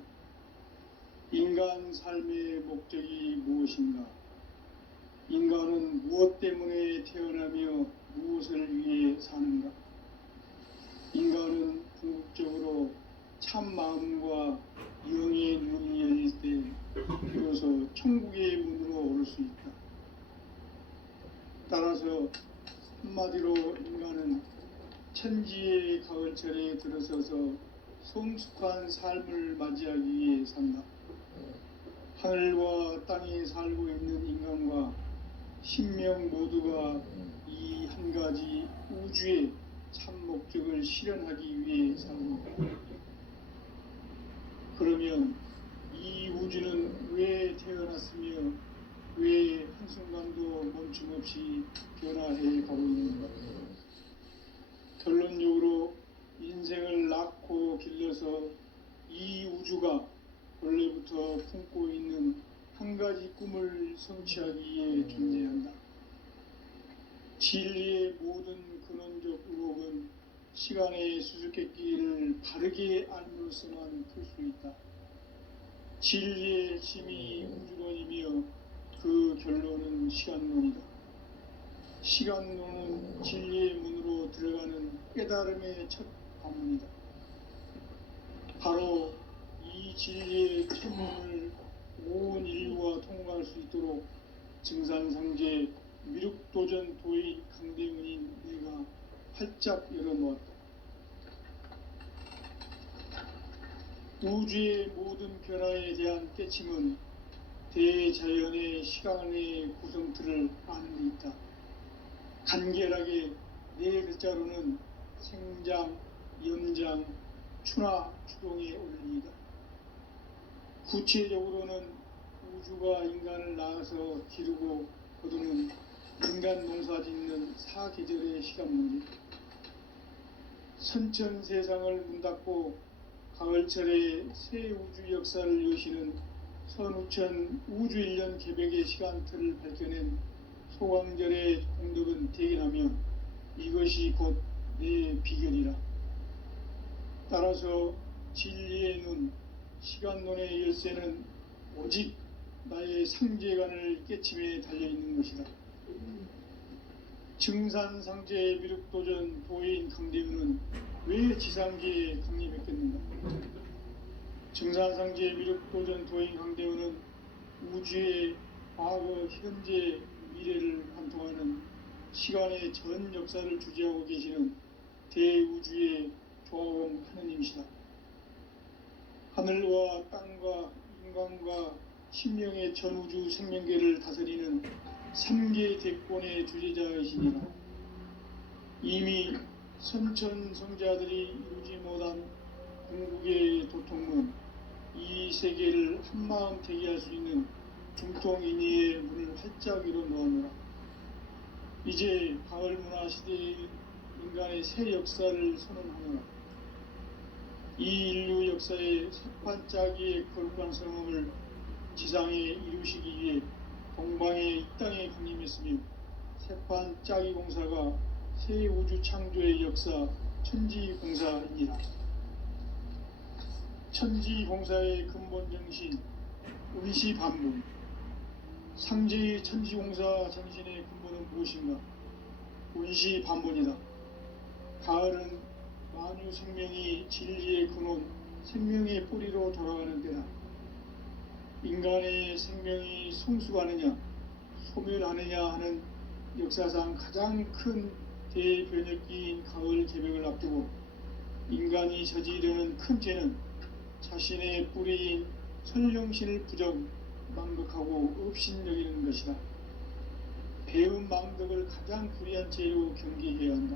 인간 삶의 목적이 무엇인가? 인간은 무엇 때문에 태어나며 무엇을 위해 사는가? 인간은 궁극적으로 참 마음과 영의 눈이 열릴 때 비로소 천국의 문으로 오를 수 있다. 따라서 한마디로 인간은 천지의 가을철에 들어서서 성숙한 삶을 맞이하기 위해 산다. 하늘과 땅에 살고 있는 인간과 신명 모두가 이 한 가지 우주의 참 목적을 실현하기 위해 산다. 그러면 이 우주는 왜 태어났으며 왜 한순간도 멈춤없이 변화해 가고 있는가? 결론적으로 인생을 낳고 길러서 이 우주가 원래부터 품고 있는 한 가지 꿈을 성취하기에 존재한다. 진리의 모든 근원적 의혹은 시간의 수수께끼를 바르게 알므로서만 풀 수 있다. 진리의 핵심이 우주론이며 그 결론은 시간론이다. 시간론은 진리의 문으로 들어가는 깨달음의 첫 관문이다. 바로 이 진리의 천문을 온 인류가 통과할 수 있도록 증산상제 미륵도전 도인 강대문인 내가 활짝 열어놓았다. 우주의 모든 변화에 대한 깨침은 대자연의 시간의 구성틀을 아는 데 있다. 간결하게 네 글자로는 생장, 연장, 추나 추동의 원리이다. 구체적으로는 우주가 인간을 낳아서 기르고 거두는 인간 농사 짓는 사계절의 시간 문제. 선천 세상을 문 닫고 가을철에 새 우주 역사를 여시는 선우천 우주일년 개벽의 시간틀을 밝혀낸 소광절의 공덕은 대견하며 이것이 곧 내 비결이라. 따라서 진리의 눈, 시간론의 열쇠는 오직 나의 상제관을 깨침에 달려있는 것이다. 증산상제 미륵도전 도인 강대문은 왜 지상계에 강림했겠는가? 증산상제 미륵도전 도인 강대문은 우주의 과거, 현재, 미래를 관통하는 시간의 전 역사를 주재하고 계시는 대우주의 조화원 하느님이시다. 하늘과 땅과 인간과 신명의 전우주 생명계를 다스리는 3계 대권의 주제자이시니라. 이미 선천성자들이 이루지 못한 궁극의 도통문, 이 세계를 한마음 대기할 수 있는 중통인의의 문을 활짝 열어놓으노라. 이제 가을 문화 시대의 인간의 새 역사를 선언하노라. 이 인류 역사의 세판짜기의 거룩한 성음을 지상에 이루시기 위해 동방에 이 땅에 군림했으며 세판짜기 공사가 새 우주 창조의 역사 천지공사입니다. 천지공사의 근본 정신 음시반복. 상제의 천지공사 정신의 근본은 무엇인가? 운시반복이다. 가을은 만유 생명이 진리의 근원, 생명의 뿌리로 돌아가는 때다. 인간의 생명이 성숙하느냐, 소멸하느냐 하는 역사상 가장 큰 대변혁기인 가을 개벽을 앞두고 인간이 저지르는 큰 죄는 자신의 뿌리인 설령신을 부정, 망덕하고 업신여기는 것이다. 배음 망덕을 가장 불의한 죄로 경계해야 한다.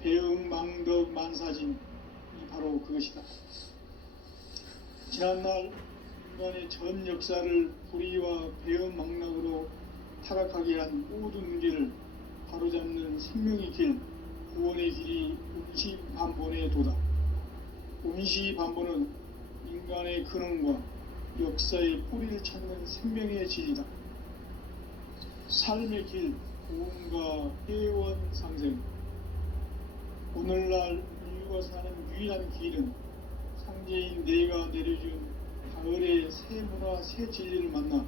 배음 망덕 만사진이 바로 그것이다. 지난날 인간의 전 역사를 불의와 배음 망락으로 타락하게 한 모든 문제를 바로잡는 생명의 길, 구원의 길이 운시반본의 도다. 운시반본은 인간의 근원과 역사의 뿌리를 찾는 생명의 질이다. 삶의 길, 구원과 회원 상생. 오늘날 인류가 사는 유일한 길은 상제인 내가 내려준 가을의 새 문화, 새 진리를 만나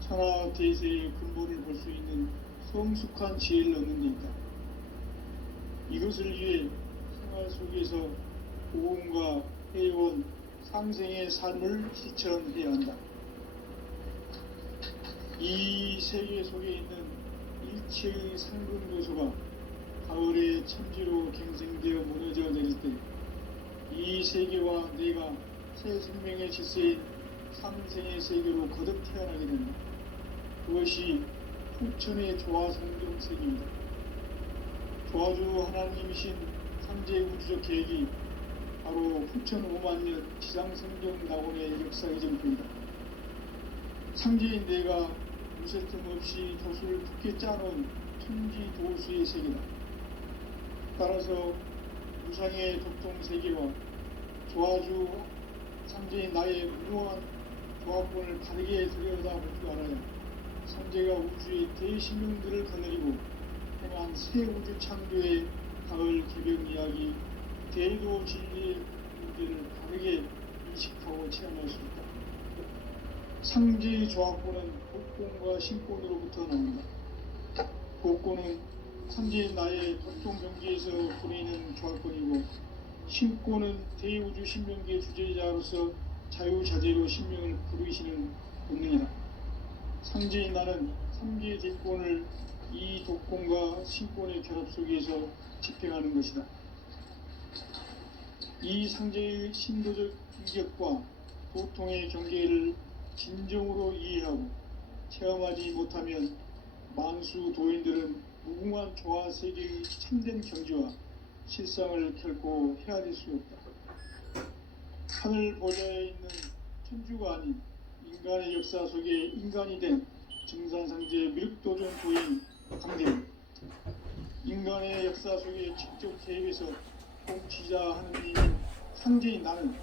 천하 대세의 근본을 볼 수 있는 성숙한 지혜를 얻는 데 있다. 이것을 위해 생활 속에서 고음과 회원, 상생의 삶을 실천해야 한다. 이 세계 속에 있는 일체의 상근 요소가 가을의 천지로 갱생되어 무너져 내릴 때 이 세계와 내가 새 생명의 질서인 상생의 세계로 거듭 태어나게 된다. 그것이 후천의 조화성경 세계입니다. 조화주 하나님이신 상제 우주적 계획이 바로 후천 5만년 지상성경 낙원의 역사의 전표이다. 상제인 내가 무쇠 틈 없이 도수를 굳게 짜놓은 천지 도수의 세계다. 따라서 무상의 독동 세계와 조화주 상제인 나의 무모한 조합권을 바르게 들여다볼 줄 알아야 상제가 우주의 대신명들을 거느리고 행한 새 우주 창조의 가을 개벽 이야기, 대도 진리의 문제를 바르게 인식하고 체험할 수 있다. 상제의 조합권은 복권과 신권으로부터 나온다. 복권은 상제인 나의 독동 경지에서 부리는 조합권이고, 신권은 대우주 신명기의 주제자로서 자유자재로 신명을 부르시는 본능이다. 상제인 나는 삼계의 대권을 이 독권과 신권의 결합 속에서 집행하는 것이다. 이 상제의 신도적 인격과 도통의 경계를 진정으로 이해하고 체험하지 못하면 만수 도인들은 무궁한 조화 세계의 참된 경지와 실상을 결코 헤아릴 수 없다. 하늘 보좌에 있는 천주가 아닌 인간의 역사 속에 인간이 된 증산상제 미륵도전 도인 강대는 인간의 역사 속에 직접 개입해서 통치자 하느님인 상제인 나는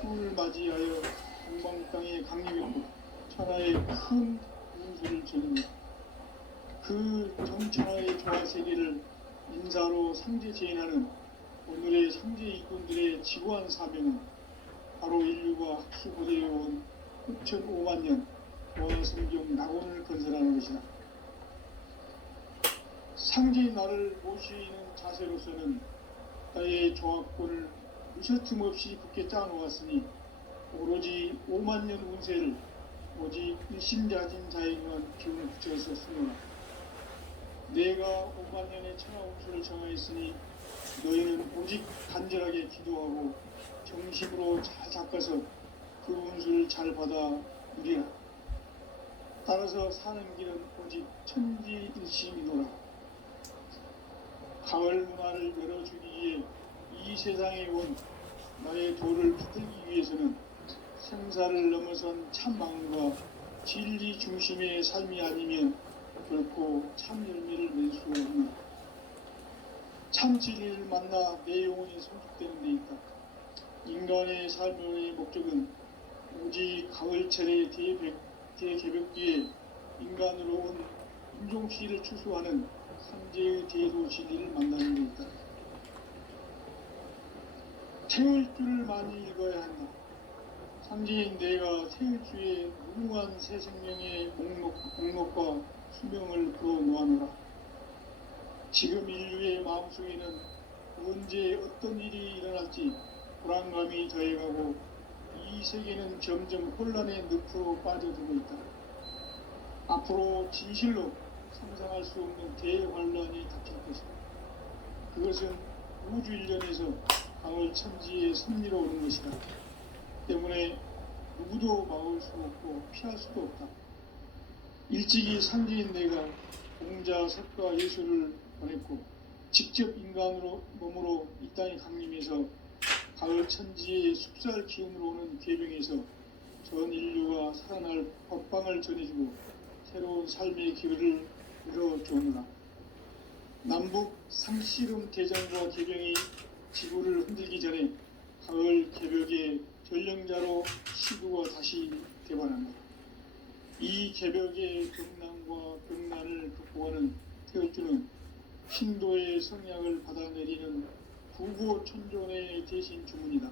추운을 맞이하여 동방 땅에 강림했고 천하의 큰 운수를 전합니다. 그 정천하의 조화 세계를 인사로 상제 제인하는 오늘의 상제 일꾼들의 지구한 사명은 바로 인류가 학수고대해온 6,500년 조화성경 낙원을 건설하는 것이다. 상제인 나를 모시는 자세로서는 나의 조합권을 무쇠틈 없이 굳게 짜놓았으니 오로지 5만년 운세를 오직 일심자진 자에게만 기운을 붙여서 쓰노라. 내가 5만년의 천하 운수를 정하였으니 너희는 오직 간절하게 기도하고 정심으로 잘 닦아서 그 운수를 잘 받아 누리라. 따라서 사는 길은 오직 천지일심이노라. 가을 문화를 열어주기 위해 이 세상에 온 나의 도를 붙들기 위해서는 생사를 넘어선 참망과 진리 중심의 삶이 아니면 결코 참 열매를 낼 수 없는 참 진리를 만나 내 영혼이 성숙되는 데 있다. 인간의 삶의 목적은 오직 가을철의 대개벽기에 인간으로 온 임종씨를 추수하는 삼재의 대도 진리를 만나는 것이다. 태울 줄을 많이 읽어야 한다. 삼재인 내가 태울주의 무궁한 새 생명의 목록과 수명을 풀어 놓아노라. 지금 인류의 마음속에는 언제 어떤 일이 일어날지 불안감이 더해가고 이 세계는 점점 혼란의 늪으로 빠져들고 있다. 앞으로 진실로 상상할 수 없는 대환란이 닥칠 것이다. 그것은 우주 일련에서 가을 천지의 섭리로 오는 것이다. 때문에 누구도 막을 수 없고 피할 수도 없다. 일찍이 삼재인 내가 공자, 석가, 예수를 보냈고 직접 인간으로 몸으로 이 땅에 강림해서 가을 천지의 숲살 기운으로 오는 궤병에서 전 인류가 살아날 법방을 전해주고 새로운 삶의 기회를 열어주느라. 남북 상씨름 대장과 개병이 지구를 흔들기 전에 가을 개벽의 전령자로 시구가 다시 대반한다. 이 개벽의 병난과 병난을 극복하는 태울주는 신도의 성약을 받아내리는 구고천존의 대신 주문이다.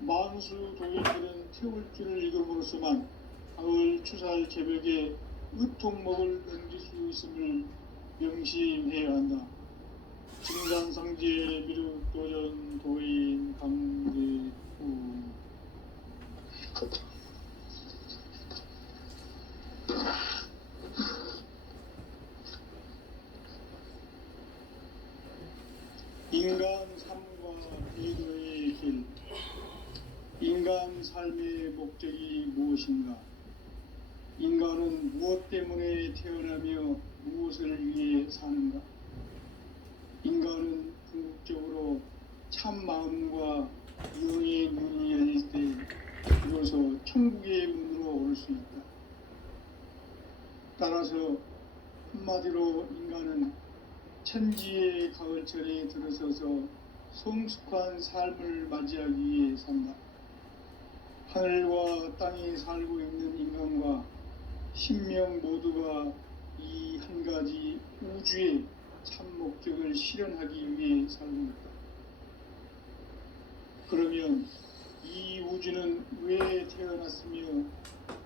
만수 도인들은 태울주를 읽음으로써만 가을 추살 개벽의 의통목을 넘길 수 있음을 명심해야 한다. 증산상제 미륵도전 도인 강대우. 인간 삶과 대도의 길. 인간 삶의 목적이 무엇인가? 인간은 무엇 때문에 태어나며 무엇을 위해 사는가? 인간은 궁극적으로 참 마음과 영의 문이 열릴 때 비로소 천국의 문으로 올 수 있다. 따라서 한마디로 인간은 천지의 가을철에 들어서서 성숙한 삶을 맞이하기 위해 산다. 하늘과 땅에 살고 있는 인간과 신명 모두가 이 한 가지 우주의 참 목적을 실현하기 위해 살고 있다. 그러면 이 우주는 왜 태어났으며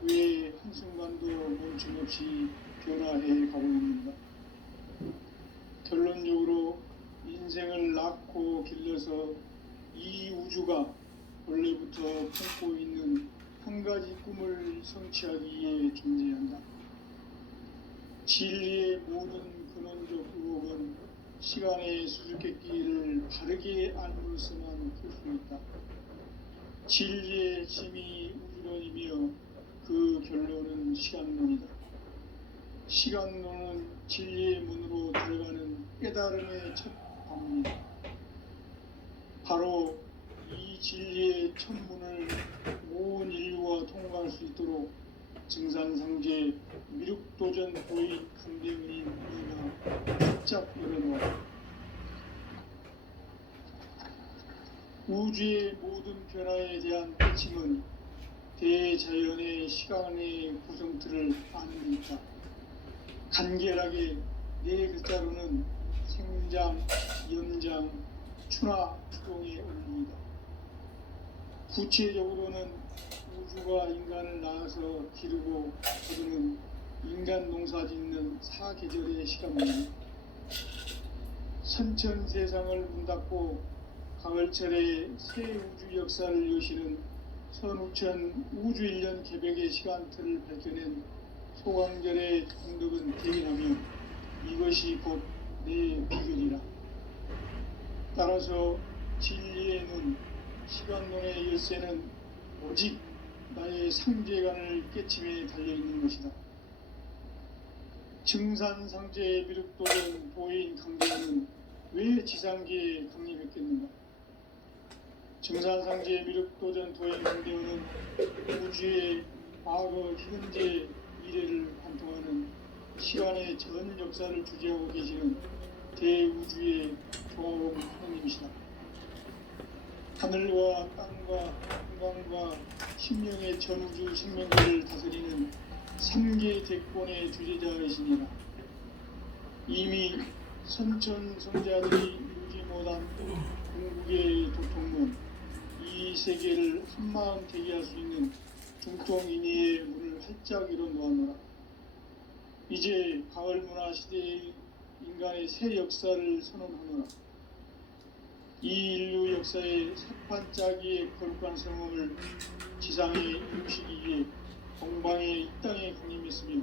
왜 한순간도 멈춤없이 변화해 가고 있는가? 결론적으로 인생을 낳고 길러서 이 우주가 원래부터 품고 있는 한 가지 꿈을 성취하기 위해 존재한다. 진리의 모든 근원적 의혹은 시간의 수수께끼를 바르게 알므로서만 풀 수 있다. 진리의 핵심이 우주론이며 그 결론은 시간론이다. 시간론은 진리의 문으로 들어가는 깨달음의 첫 방문이다. 바로 이 진리의 첫 문을 온 인류가 통과할 수 있도록 증산상제 미륵도전 도인 강대은인 너가 바짝 열어놓아. 우주의 모든 변화에 대한 핵심은 대자연의 시간의 구성틀을 아는 데 있다. 간결하게 네 글자로는 생장, 연장, 추나 추동의 원리이다. 구체적으로는 우주가 인간을 낳아서 기르고 거두는 인간 농사 짓는 사계절의 시간입니다. 선천 세상을 문 닫고 가을철에 새 우주 역사를 여시는 선우천 우주일년 개벽의 시간틀을 밝혀낸 소강절의 공덕은 대견하며 이것이 곧 내 비결이라. 따라서 진리의 눈, 시간론의 열쇠는 오직 나의 상제관을 깨침에 달려있는 것이다. 증산상제의 미륵도전 도인 강대는 왜 지상계에 강림했겠는가? 증산상제의 미륵도전 도인 강대는 우주의 과거, 현재, 미래를 관통하는 시간의 전 역사를 주재하고 계시는 대우주의 조화로운 하나님이시다. 하늘과 땅과 인간과 신명의 전우주 생명계를 다스리는 삼계 대권의 주제자이시니라. 이미 선천성자들이 이루지 못한 궁극의 도통문, 이 세계를 한마음 되게 할 수 있는 중통인의의 문을 활짝 열어놓았노라. 이제 가을 문화 시대의 인간의 새 역사를 선언하노라. 이 인류 역사의 새판짜기의 거룩한 성음을 지상에 이루시기 위해 동방의 이 땅에 강림했으며,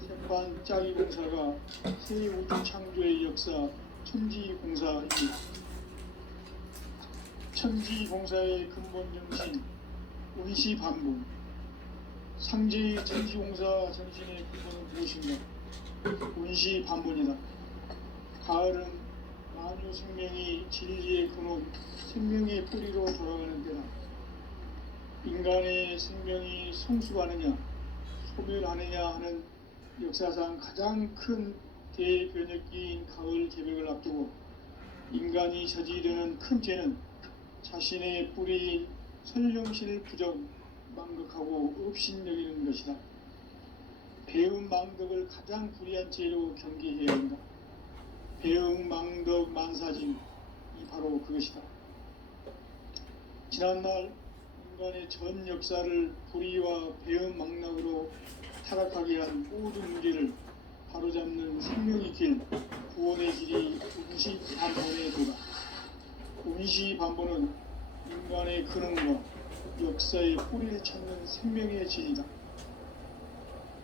새판짜기 공사가 새 우주 창조의 역사 천지공사입니다. 천지공사의 근본 정신 운시반복. 상제의 천지공사 정신의 근본은 무엇인가? 운시반복이다. 가을은 만유 생명이 진리의 근원, 생명의 뿌리로 돌아가는 때다. 인간의 생명이 성숙하느냐, 소멸하느냐 하는 역사상 가장 큰 대변혁기인 가을 개벽을 앞두고 인간이 저지르는 큰 죄는 자신의 뿌리인 설령신을 부정, 망극하고 업신여기는 것이다. 배음 망덕을 가장 불의한 죄로 경계해야 한다. 배음 망덕 만사진, 이 바로 그것이다. 지난날 인간의 전 역사를 불의와 배음 망락으로 타락하게 한 모든 문제를 바로잡는 생명의 길, 구원의 길이 운시반본의 도다. 운시반본은 인간의 근원과 역사의 뿌리를 찾는 생명의 진이다.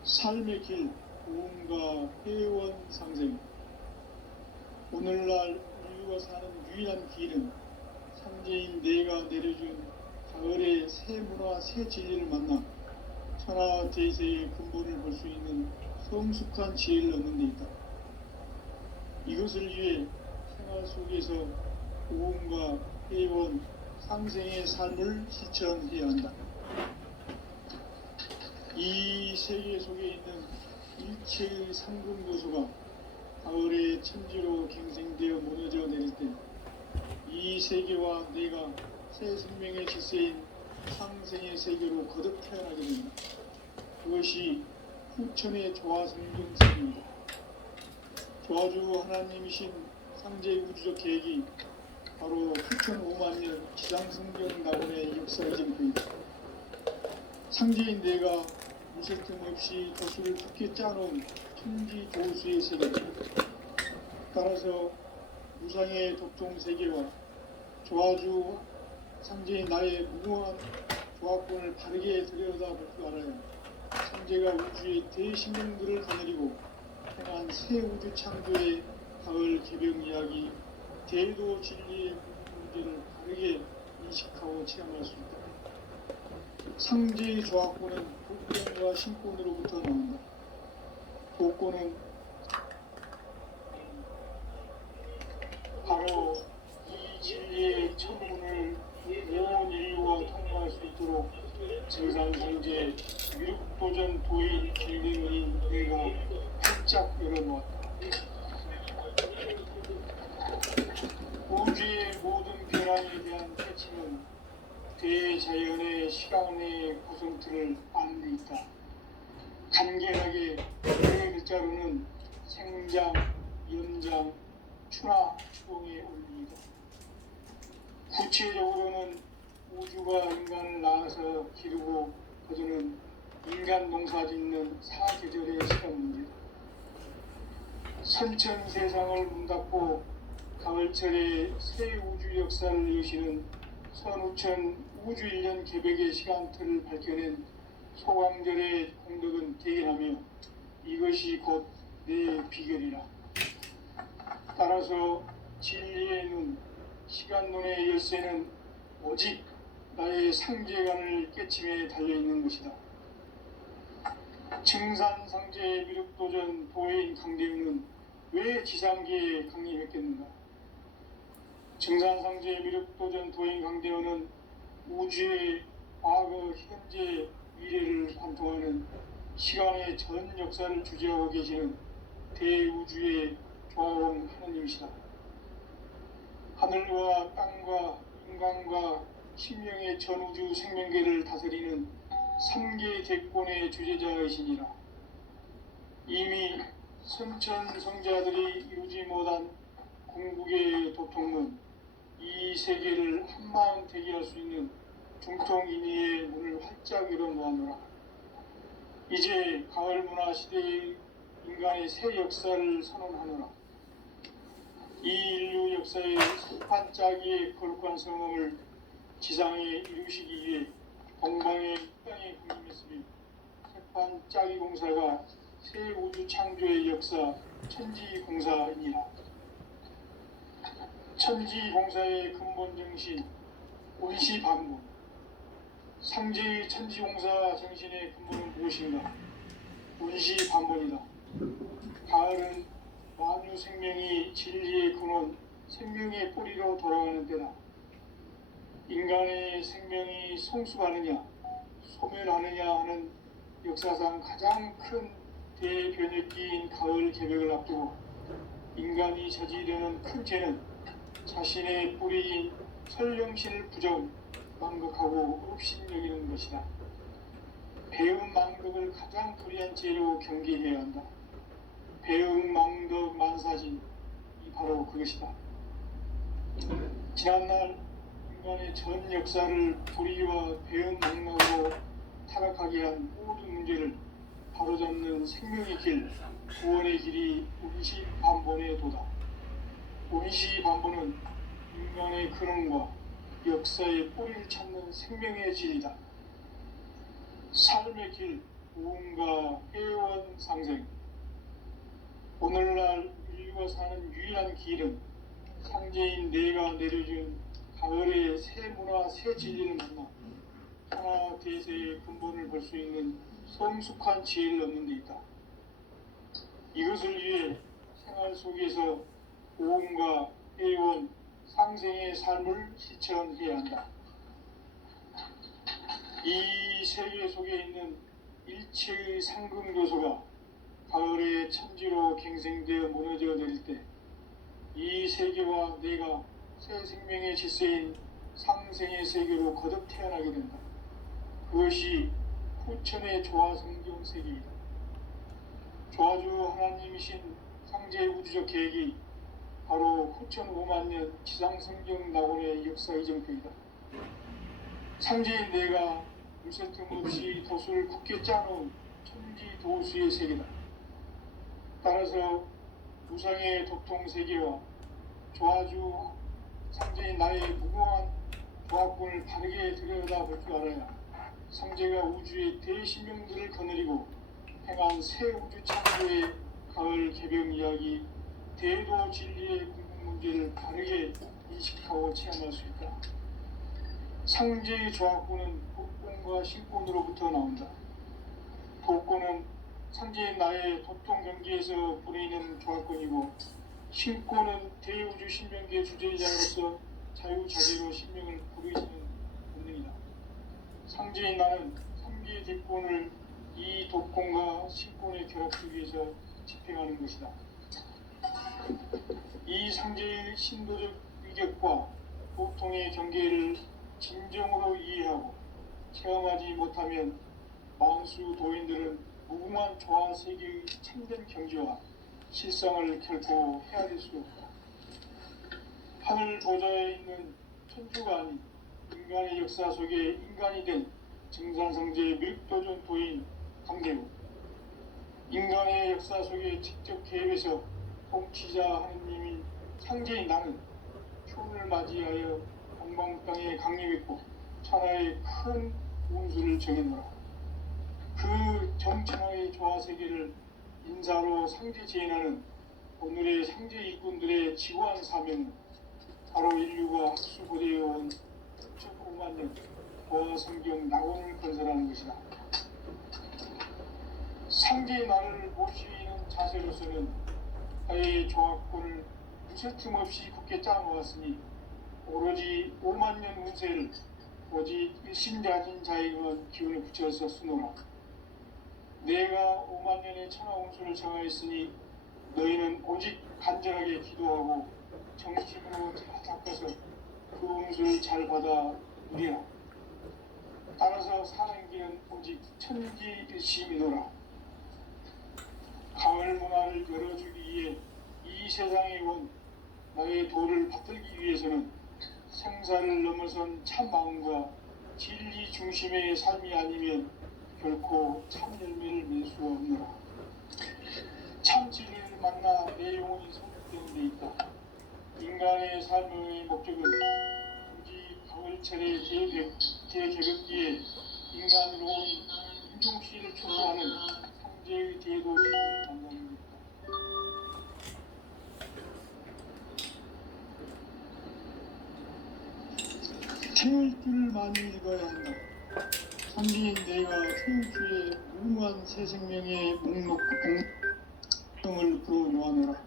삶의 길, 고음과 회원 상생. 오늘날 인류가 사는 유일한 길은 상제인 내가 내려준 가을의 새 문화, 새 진리를 만나 천하 대세의 근본을 볼 수 있는 성숙한 지혜를 얻는 데 있다. 이것을 위해 생활 속에서 고음과 회원, 상생의 삶을 실천해야 한다. 이 세계 속에 있는 일체의 상금 요소가 가을의 천지로 갱생되어 무너져 내릴 때 이 세계와 내가 새 생명의 질서인 상생의 세계로 거듭 태어나게 된다. 그것이 후천의 조화성경성입니다. 조화주 하나님이신 상제의 우주적 계획이 바로 9,500,000년 지상성경 낙원의 역사의 증거이다. 상제인 내가 무슨 틈 없이 조수를 깊게 짜놓은 천지 조수의 세계다. 따라서 무상의 독종 세계와 조화주 상제인 나의 무궁한 조화권을 바르게 들여다볼 줄 알아야 상제가 우주의 대신령들을 거느리고 행한 새 우주 창조의 가을 개벽 이야기, 대도 진리의 문제를 바르게 인식하고 체험할 수 있다. 상제의 조화권은 독권과 신권으로부터 나온다. 독권은 바로 이 진리의 천문을 온 인류가 통과할 수 있도록 증산상제 미륵도전 도인 길등인 내가 활짝 열어놓았다. 우주의 모든 변화에 대한 캐치는 대자연의 시간의 구성틀을 아는 데 있다. 간결하게 네 글자로는 생장, 연장, 추나, 추동의 원리이다. 구체적으로는 우주가 인간을 낳아서 기르고 거두는 인간 농사 짓는 사계절의 시간 문제다. 선천 세상을 문닫고 가을철에 새 우주 역사를 여시는 선우천 우주 1년 개벽의 시간틀을 밝혀낸 소강절의 공덕은 대견하며 이것이 곧 내 비결이라. 따라서 진리의 눈, 시간론의 열쇠는 오직 나의 상제관을 깨침에 달려있는 것이다. 증산상제 미륵도전 도인 강대우는 왜 지상계에 강림했겠는가? 증산상제 미륵도전 도인 강대우는 우주의 과거, 현재, 미래를 관통하는 시간의 전 역사를 주재하고 계시는 대우주의 조화원 하느님이시다. 하늘과 땅과 인간과 신명의 전우주 생명계를 다스리는 3계 대권의 주제자이시니라. 이미 선천 성자들이 이루지 못한 궁극의 도통은 이 세계를 한마음 되게 할 수 있는 중통인의의 문을 활짝 열어놓았노라. 이제 가을 문화 시대의 인간의 새 역사를 선언하노라. 이 인류 역사의 반짝이의 거룩한 성험을 지상에 이루시기 위해 동방의 땅에 군림했으니 반짝이 공사가 새 우주 창조의 역사 천지공사이니라. 천지공사의 근본 정신 원시반복. 상제의 천지공사 정신의 근본은 무엇인가? 원시반복이다. 가을은 만유 생명이 진리의 근원, 생명의 뿌리로 돌아가는 때다. 인간의 생명이 성숙하느냐, 소멸하느냐 하는 역사상 가장 큰 대변혁기인 가을 개벽을 앞두고 인간이 저지르는 큰 죄는 자신의 뿌리인 설령신을 부정, 망극하고 업신여기는 것이다. 배음 망덕을 가장 불의한 죄로 경계해야 한다. 배음 망덕 만사진, 이 바로 그것이다. 지난날 인간의 전 역사를 불의와 배음 망덕으로 타락하게 한 모든 문제를 바로잡는 생명의 길, 구원의 길이 원시반본의 도다. 원시반본은 인간의 근원과 역사의 뿌리를 찾는 생명의 진리다. 삶의 길, 무언가 회원 상생. 오늘날 인류가 사는 유일한 길은 상제인 내가 내려준 가을의 새 문화, 새 진리를 만나 하나 대세의 근본을 볼 수 있는 성숙한 지혜를 얻는 데 있다. 이것을 위해 생활 속에서 오음과 회원, 상생의 삶을 실천해야 한다. 이 세계 속에 있는 일체의 상극 요소가 가을의 천지로 갱생되어 무너져 내릴 때 이 세계와 내가 새 생명의 질서인 상생의 세계로 거듭 태어나게 된다. 그것이 후천의 조화성경 세계이다. 조화주 하나님이신 상제 우주적 계획이 바로 후천 5만 년 지상성경 낙원의 역사 이정표이다. 상제인 내가 물새 틈 없이 돛을 굳게 짜놓은 천지 도수의 세계다. 따라서 우상의 도통 세계와 조화주 상제인 나의 무궁한 조합군을 바르게 들여다볼 줄 알아야 상제가 우주의 대신명들을 거느리고 행한 새 우주 창조의 가을 개벽 이야기, 대도 진리의 궁극 문제를 바르게 인식하고 체험할 수 있다. 상제의 조합군은 복권과 신권으로부터 나온다. 복권은 상제의 나의 도통 경계에서 보내는 조합권이고, 신권은 대우주 신명계 주제자로서 자유자재로 신명을 부르시는 본능이다. 상제의 나는 3계 대권을 이 도권과 신권의 결합 속에서 집행하는 것이다. 이 상제의 신도적 위격과 보통의 경계를 진정으로 이해하고 체험하지 못하면 만수 도인들은 무궁한 조화 세계의 참된 경지와 실상을 결코 헤아릴 수 없다. 하늘 보좌에 있는 천주가 아닌 인간의 역사 속에 인간이 된 증산성제의 밀도전 도인 강대우, 인간의 역사 속에 직접 개입해서 통치자 하느님인 상제인 나는 초를 맞이하여 동방 땅에 강림했고 천하의 큰 운수를 정해놓으라. 그 정천하의 조화세계를 인사로 상제 제인하는 오늘의 상제 일꾼들의 지구한 사명은 바로 인류가 학수고대해온 5만 년 조화성경 낙원을 건설하는 것이다. 상제의 나를 모시는 자세로서는 나의 조합권을 무쇠 틈 없이 굳게 짜놓았으니 오로지 5만 년 운세를 오직 일심자진 자에게만 기운을 붙여서 쓰노라. 내가 5만 년의 천하 운수를 정하였으니 너희는 오직 간절하게 기도하고 정심으로 닦아서 그 응수를 잘 받아 누리라. 따라서 사는 길은 오직 천지일심이노라. 가을 문화를 열어주기 위해 이 세상에 온 나의 도를 받들기 위해서는 생사를 넘어선 참 마음과 진리 중심의 삶이 아니면 결코 참 열매를 맺을 수 없노라. 참 진리를 만나 내 영혼이 성숙되는 데 있다. 인간의 삶의 목적은 오직 가을철의 대개벽기에 인간으로 온 인종씨를 초소하는 상제의 대도시를 만나는 것이다. 태울 줄 많이 읽어야 한다. 선비인 내가 태울 주의 무궁한 새 생명의 목록 공명을 풀어놓아노라.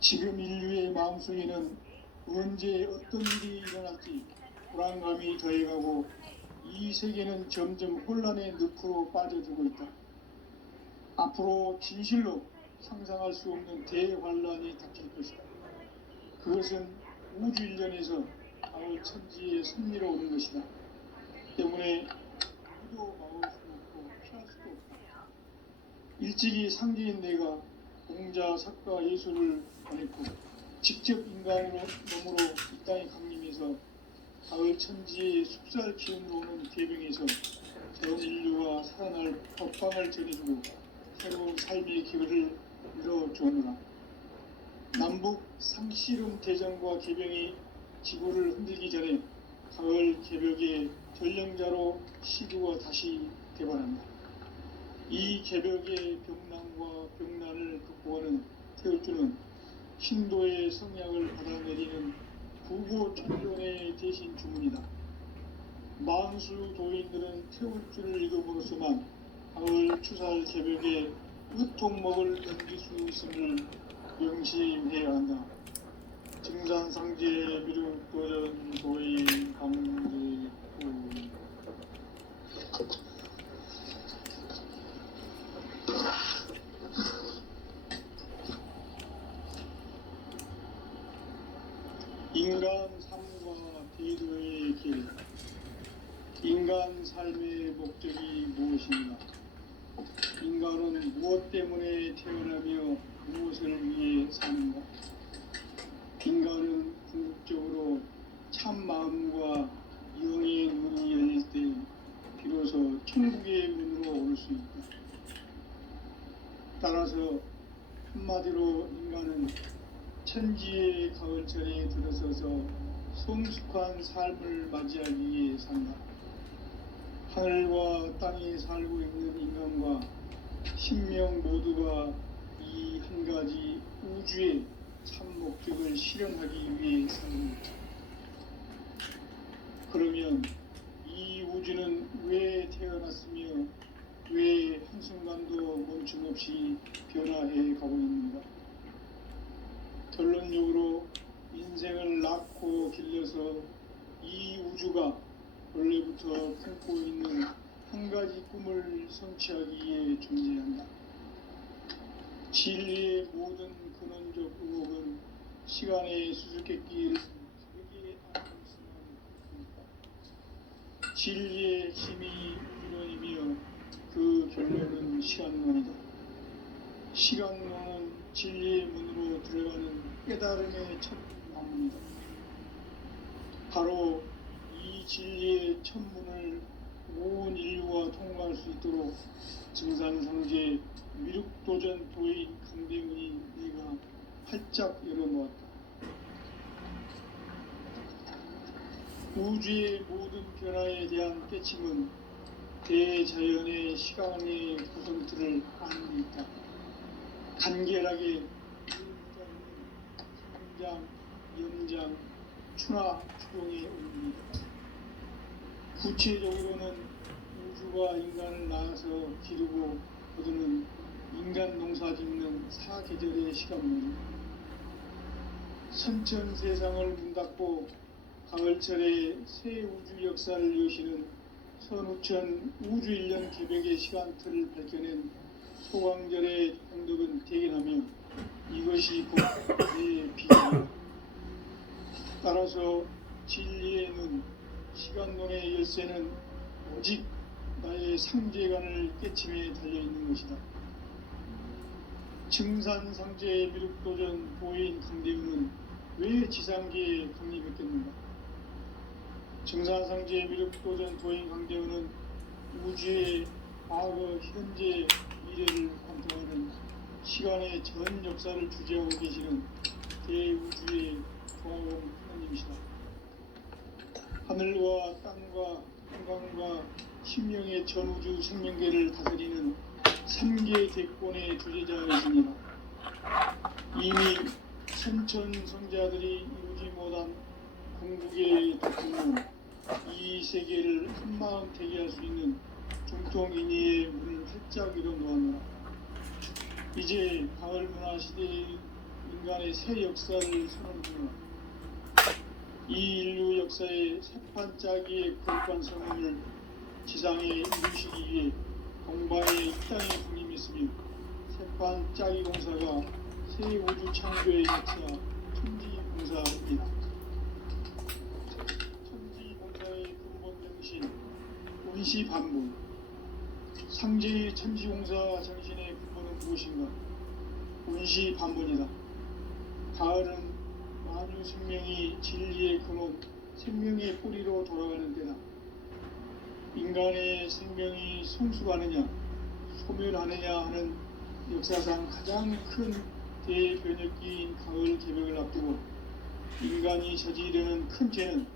지금 인류의 마음속에는 언제 어떤 일이 일어날지 불안감이 더해가고 이 세계는 점점 혼란의 늪으로 빠져들고 있다. 앞으로 진실로 상상할 수 없는 대환란이 닥칠 것이다. 그것은 우주 일련에서 가을 천지에 승리로 오는 것이다. 때문에 누구도 막을 수 없고 피할 수도 없다. 일찍이 상제인 내가 공자, 석가, 예수를 보냈고 직접 인간으로 몸으로 이 땅에 강림해서 가을 천지의 숲살 기운으로 오는 계병에서 전 인류가 살아날 법방을 전해주고 새로운 삶의 기회를 이뤄주느라. 남북 상씨름 대전과 계병이 지구를 흔들기 전에 가을 개벽의 전령자로 시구가 다시 개발한다. 이 개벽의 병난과 병난을 극복하는 태울주는 신도의 성약을 받아내리는 구고천존의 대신 주문이다. 만수 도인들은 태울주를 읽음으로써만 가을 추살 개벽의 으통목을 넘길 수 있음을 명심해야 한다. 증산상제 미륵도전 도인 강제구. 인간 삶과 대도의 길. 인간 삶의 목적이 무엇인가? 인간은 무엇 때문에 태어나며 무엇을 위해 사는가? 인간은 궁극적으로 참 마음과 영의 문이 열릴 때 비로소 천국의 문으로 올 수 있다. 따라서 한마디로 인간은 천지의 가을철에 들어서서 성숙한 삶을 맞이하기 위해 산다. 하늘과 땅에 살고 있는 인간과 신명 모두가 이 한 가지 우주의 참 목적을 실현하기 위해 사는 것. 그러면 이 우주는 왜 태어났으며 왜 한순간도 멈춤없이 변화해 가고 있는가? 결론적으로 인생을 낳고 길러서 이 우주가 원래부터 품고 있는 한 가지 꿈을 성취하기 위해 존재한다. 진리의 모든 근원적 의혹은 시간의 수수께끼를 세계에 안을 수만 있다. 진리의 힘이 근원이며 그 결론은 시간론이다. 시간론은 진리의 문으로 들어가는 깨달음의 첫 방문이다. 바로 이 진리의 첫 문을 온 인류가 통과할 수 있도록 증산상제 미륵도전 도인 강대문이 내가 활짝 열어놓았다. 우주의 모든 변화에 대한 깨침은 대자연의 시간의 구성틀을 아는 데 있다. 간결하게 성장, 영장, 추나 추동에 오릅니다. 구체적으로는 우주가 인간을 낳아서 기르고 거두는 인간 농사 짓는 사계절의 시간입니다. 선천 세상을 문 닫고 가을철에 새 우주 역사를 여시는 선우천 우주일년 개벽의 시간틀을 밝혀낸 소광절의 공덕은 대견하며 이것이 곧 내 비전이다. 따라서 진리의 눈, 시간론의 열쇠는 오직 나의 상제관을 깨침에 달려있는 것이다. 증산상제의 미륵도전 도인 강대우는 왜 지상계에 강림했겠는가? 증산상제의 미륵도전 도인 강대우는 우주의 과거, 현재, 미래를 관통하는 시간의 전 역사를 주재하고 계시는 대우주의 조화공 하나님이시다. 하늘과 땅과 인간과 심령의 전우주 생명계를 다스리는 3개 대권의 주제자이십니다. 이미 선천성자들이 이루지 못한 궁극의 도품은 이 세계를 한마음 되게 할 수 있는 중통인의의 문을 활짝 열어놓았노라. 이제 가을 문화 시대의 인간의 새 역사를 선언하노라. 이 인류 역사의 새판짜기의 거룩한 선언을 지상에 이루시기 위해 동방의 이 땅에 군림했으며 새판짜기 공사가 새 우주 창조의 역사 천지공사입니다. 천지공사의 근본 정신 운시반복. 상제의 천지공사 정신의 근본은 무엇인가? 운시반복이다. 가을은 만유 생명이 진리의 근원, 생명의 뿌리로 돌아가는 때다. 인간의 생명이 성숙하느냐, 소멸하느냐 하는 역사상 가장 큰 대변혁기인 가을 개벽을 앞두고 인간이 저지르는 큰 죄는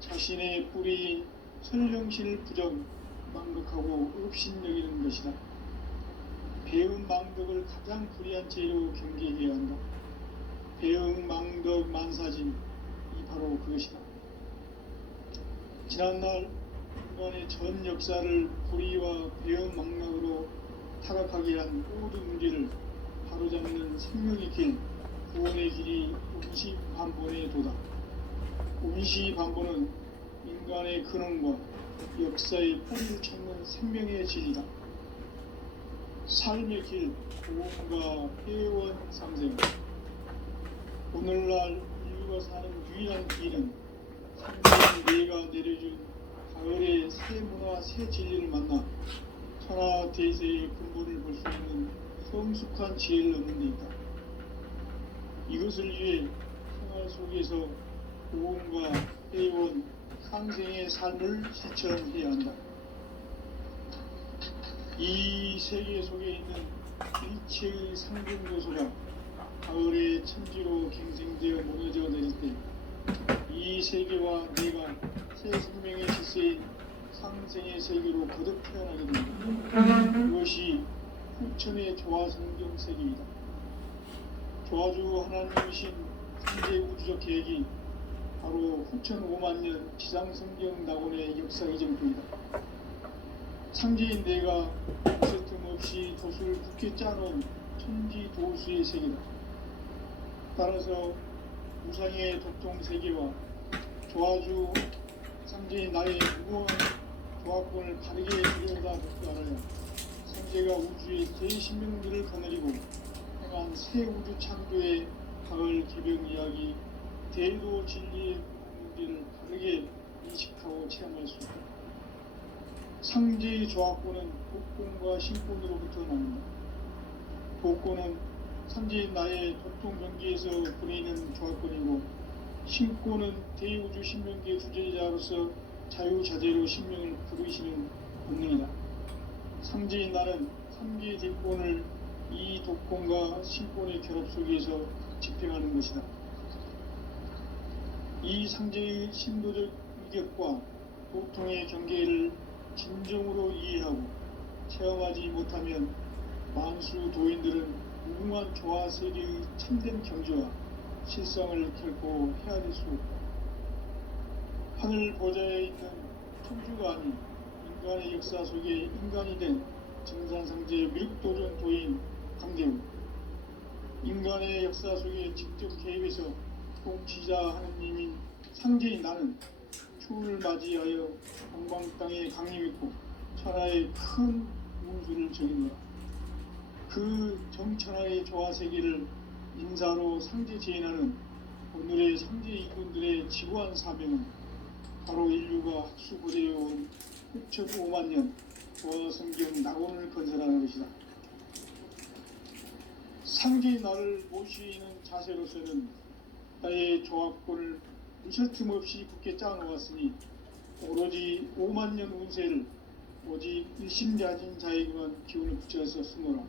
자신의 뿌리인 설령실 부정, 망덕하고 업신여기는 것이다. 배은 망덕을 가장 불의한 죄로 경계해야 한다. 배은 망덕 만사진, 이 바로 그것이다. 지난날 인간의 전 역사를 불의와 배은 망락으로 타락하게 한 모든 문제를 바로잡는 생명의 길, 구원의 길이 운시반본의 도다. 운시반본은 인간의 근원과 역사의 뿌리를 찾는 생명의 진리다. 삶의 길, 구원과 회원 상생. 오늘날 인류가 사는 유일한 길은 상대인 내가 내려준 가을의 새 문화, 새 진리를 만나 천하 대세의 근본을 볼 수 있는 성숙한 지혜를 얻는 데 있다. 이것을 위해 생활 속에서 구원과 회원, 상생의 삶을 실천해야 한다. 이 세계 속에 있는 일체의 상징 요소가 가을의 천지로 갱생되어 무너져 내릴 때 이 세계와 내가 새 생명의 질서인 상생의 세계로 거듭 태어나게 됩니다. 그것이 후천의 조화성경 세계이다. 조화주 하나님이신 상제 우주적 계획이 바로 후천 5만 년 지상성경 낙원의 역사 이정표이다. 상제인 내가 무쇠 틈 없이 도수를 굳게 짜놓은 천지 도수의 세계다. 따라서 우상의 독종 세계와 조화주 상제인 나의 무거운 조합권을 바르게 들여다보지 알아야 상제가 우주의 대신명들을 거느리고 행한 새 우주 창조의 가을 개벽 이야기, 대도 진리의 문제를 바르게 인식하고 체험할 수 있다. 상제의 조합권은 복권과 신권으로부터 나옵니다. 복권은 상제인 나의 독종 경계에서 보내는 조합권이고, 신권은 대우주 신명계 주제자로서 자유자재로 신명을 부르시는 본능이다. 상제인 나는 3개의 대권을 이 독권과 신권의 결합 속에서 집행하는 것이다. 이 상제의 신도적 위격과 보통의 경계를 진정으로 이해하고 체험하지 못하면 만수 도인들은 무궁한 조화 세계의 참된 경지와 실성을 결코 헤아릴 수 없다. 하늘 보좌에 있는 천주가 아닌 인간의 역사 속에 인간이 된 증산상제 미륵도전 도인 강대우. 인간의 역사 속에 직접 개입해서 통치자 하느님인 상제인 나는 추운을 맞이하여 동방 땅에 강림했고 천하의 큰 운수를 적인노라. 그 정천하의 조화 세계를 인사로 상제 제인하는 오늘의 상제 인군들의 지구한 사명은 바로 인류가 학수고대해온 6,5만 년과 성경 낙원을 건설하는 것이다. 상제의 나를 모시는 자세로서는 나의 조합권을 무설틈 없이 굳게 짜놓았으니 오로지 5만 년 운세를 오직 일심자진 자에게만 기운을 붙여서 쓰노라.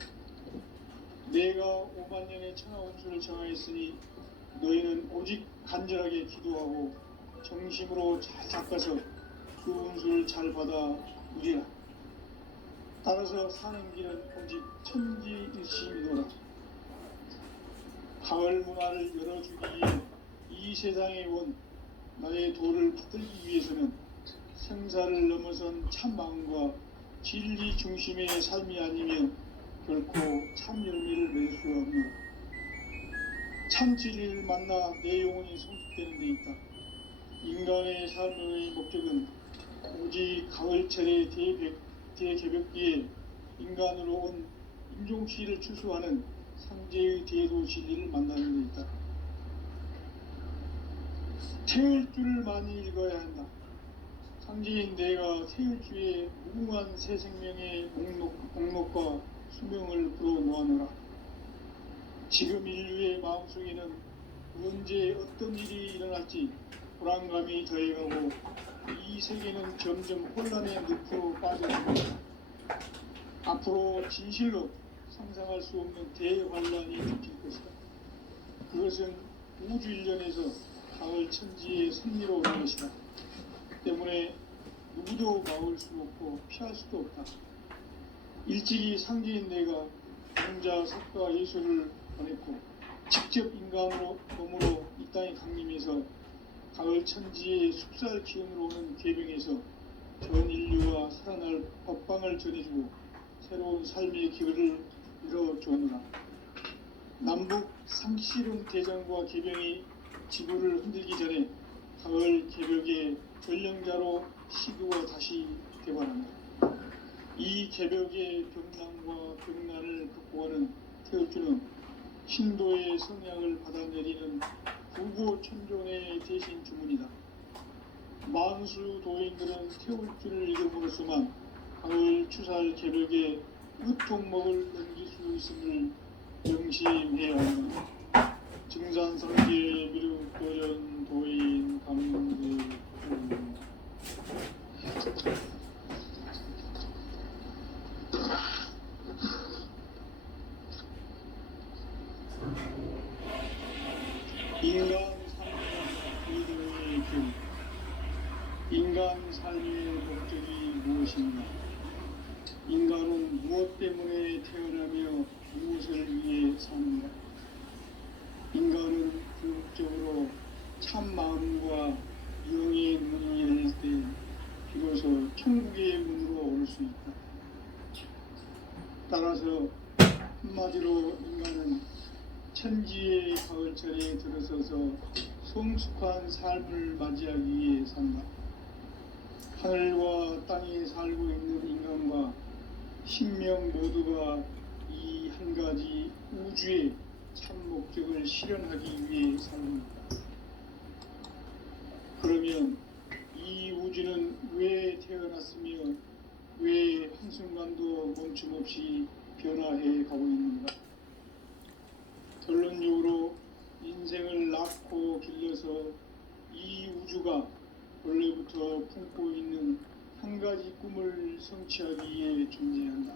내가 5만 년의 천하 운수를 정하였으니 너희는 오직 간절하게 기도하고 정심으로 잘 닦아서 그 운수를 잘 받아 누리라. 따라서 사는 길은 오직 천지일심이노라. 가을 문화를 열어주기 위해 이 세상에 온 나의 도를 붙들기 위해서는 생사를 넘어선 참 마음과 진리 중심의 삶이 아니면 결코 참 열매를 맺을 수 없노라. 참 진리를 만나 내 영혼이 성숙되는 데 있다. 인간의 삶의 목적은 오직 가을철의 대개벽기에 인간으로 온 인종치를 추수하는 상제의 대도 진리를 만나는 데 있다. 태을 줄을 많이 읽어야 한다. 상제인 내가 태을 주에 무궁한 새 생명의 목록과 수명을 불어놓아노라. 지금 인류의 마음속에는 언제 어떤 일이 일어날지 불안감이 더해가고 이 세계는 점점 혼란의 늪으로 빠져들고 앞으로 진실로 상상할 수 없는 대환란이 닥칠 것이다. 그것은 우주 일련에서 가을 천지의 섭리로 오는 것이다. 때문에 누구도 막을 수 없고 피할 수도 없다. 일찍이 상제인 내가 공자, 석가, 예수를 보냈고 직접 인간으로 몸으로 이 땅에 강림해서 가을 천지의 숲살 기운으로 오는 계명에서 전 인류와 살아날 법방을 전해주고 새로운 삶의 기회를 이뤄주느라. 남북 상실은 대장과 계병이 지구를 흔들기 전에 가을 개벽의 전령자로 시두어 다시 개발한다. 이 개벽의 병난과 병난을 극복하는 태울주는 신도의 성향을 받아내리는 구고천존의 대신 주문이다. 만수 도인들은 태울주를 읽음으로써만 가을 추살 개벽의 으통목을 넘길 수 있음을 명심해야 한다. 증산성계 미륵도전 도인 감지 인간 삶의 목적이 무엇인가? 인간은 무엇 때문에 태어나며 무엇을 위해 사는가? 인간은 궁극적으로 참 마음과 영의 문이 열릴 때 비로소 천국의 문으로 올 수 있다. 따라서 한마디로 인간은 천지의 가을철에 들어서서 성숙한 삶을 맞이하기 위해 산다. 하늘과 땅에 살고 있는 인간과 신명 모두가 이 한 가지 우주의 참 목적을 실현하기 위해 삽니다. 그러면 이 우주는 왜 태어났으며 왜 한순간도 멈춤없이 변화해 가고 있는가? 결론적으로 인생을 낳고 길러서 이 우주가 원래부터 품고 있는 한 가지 꿈을 성취하기 위해 존재한다.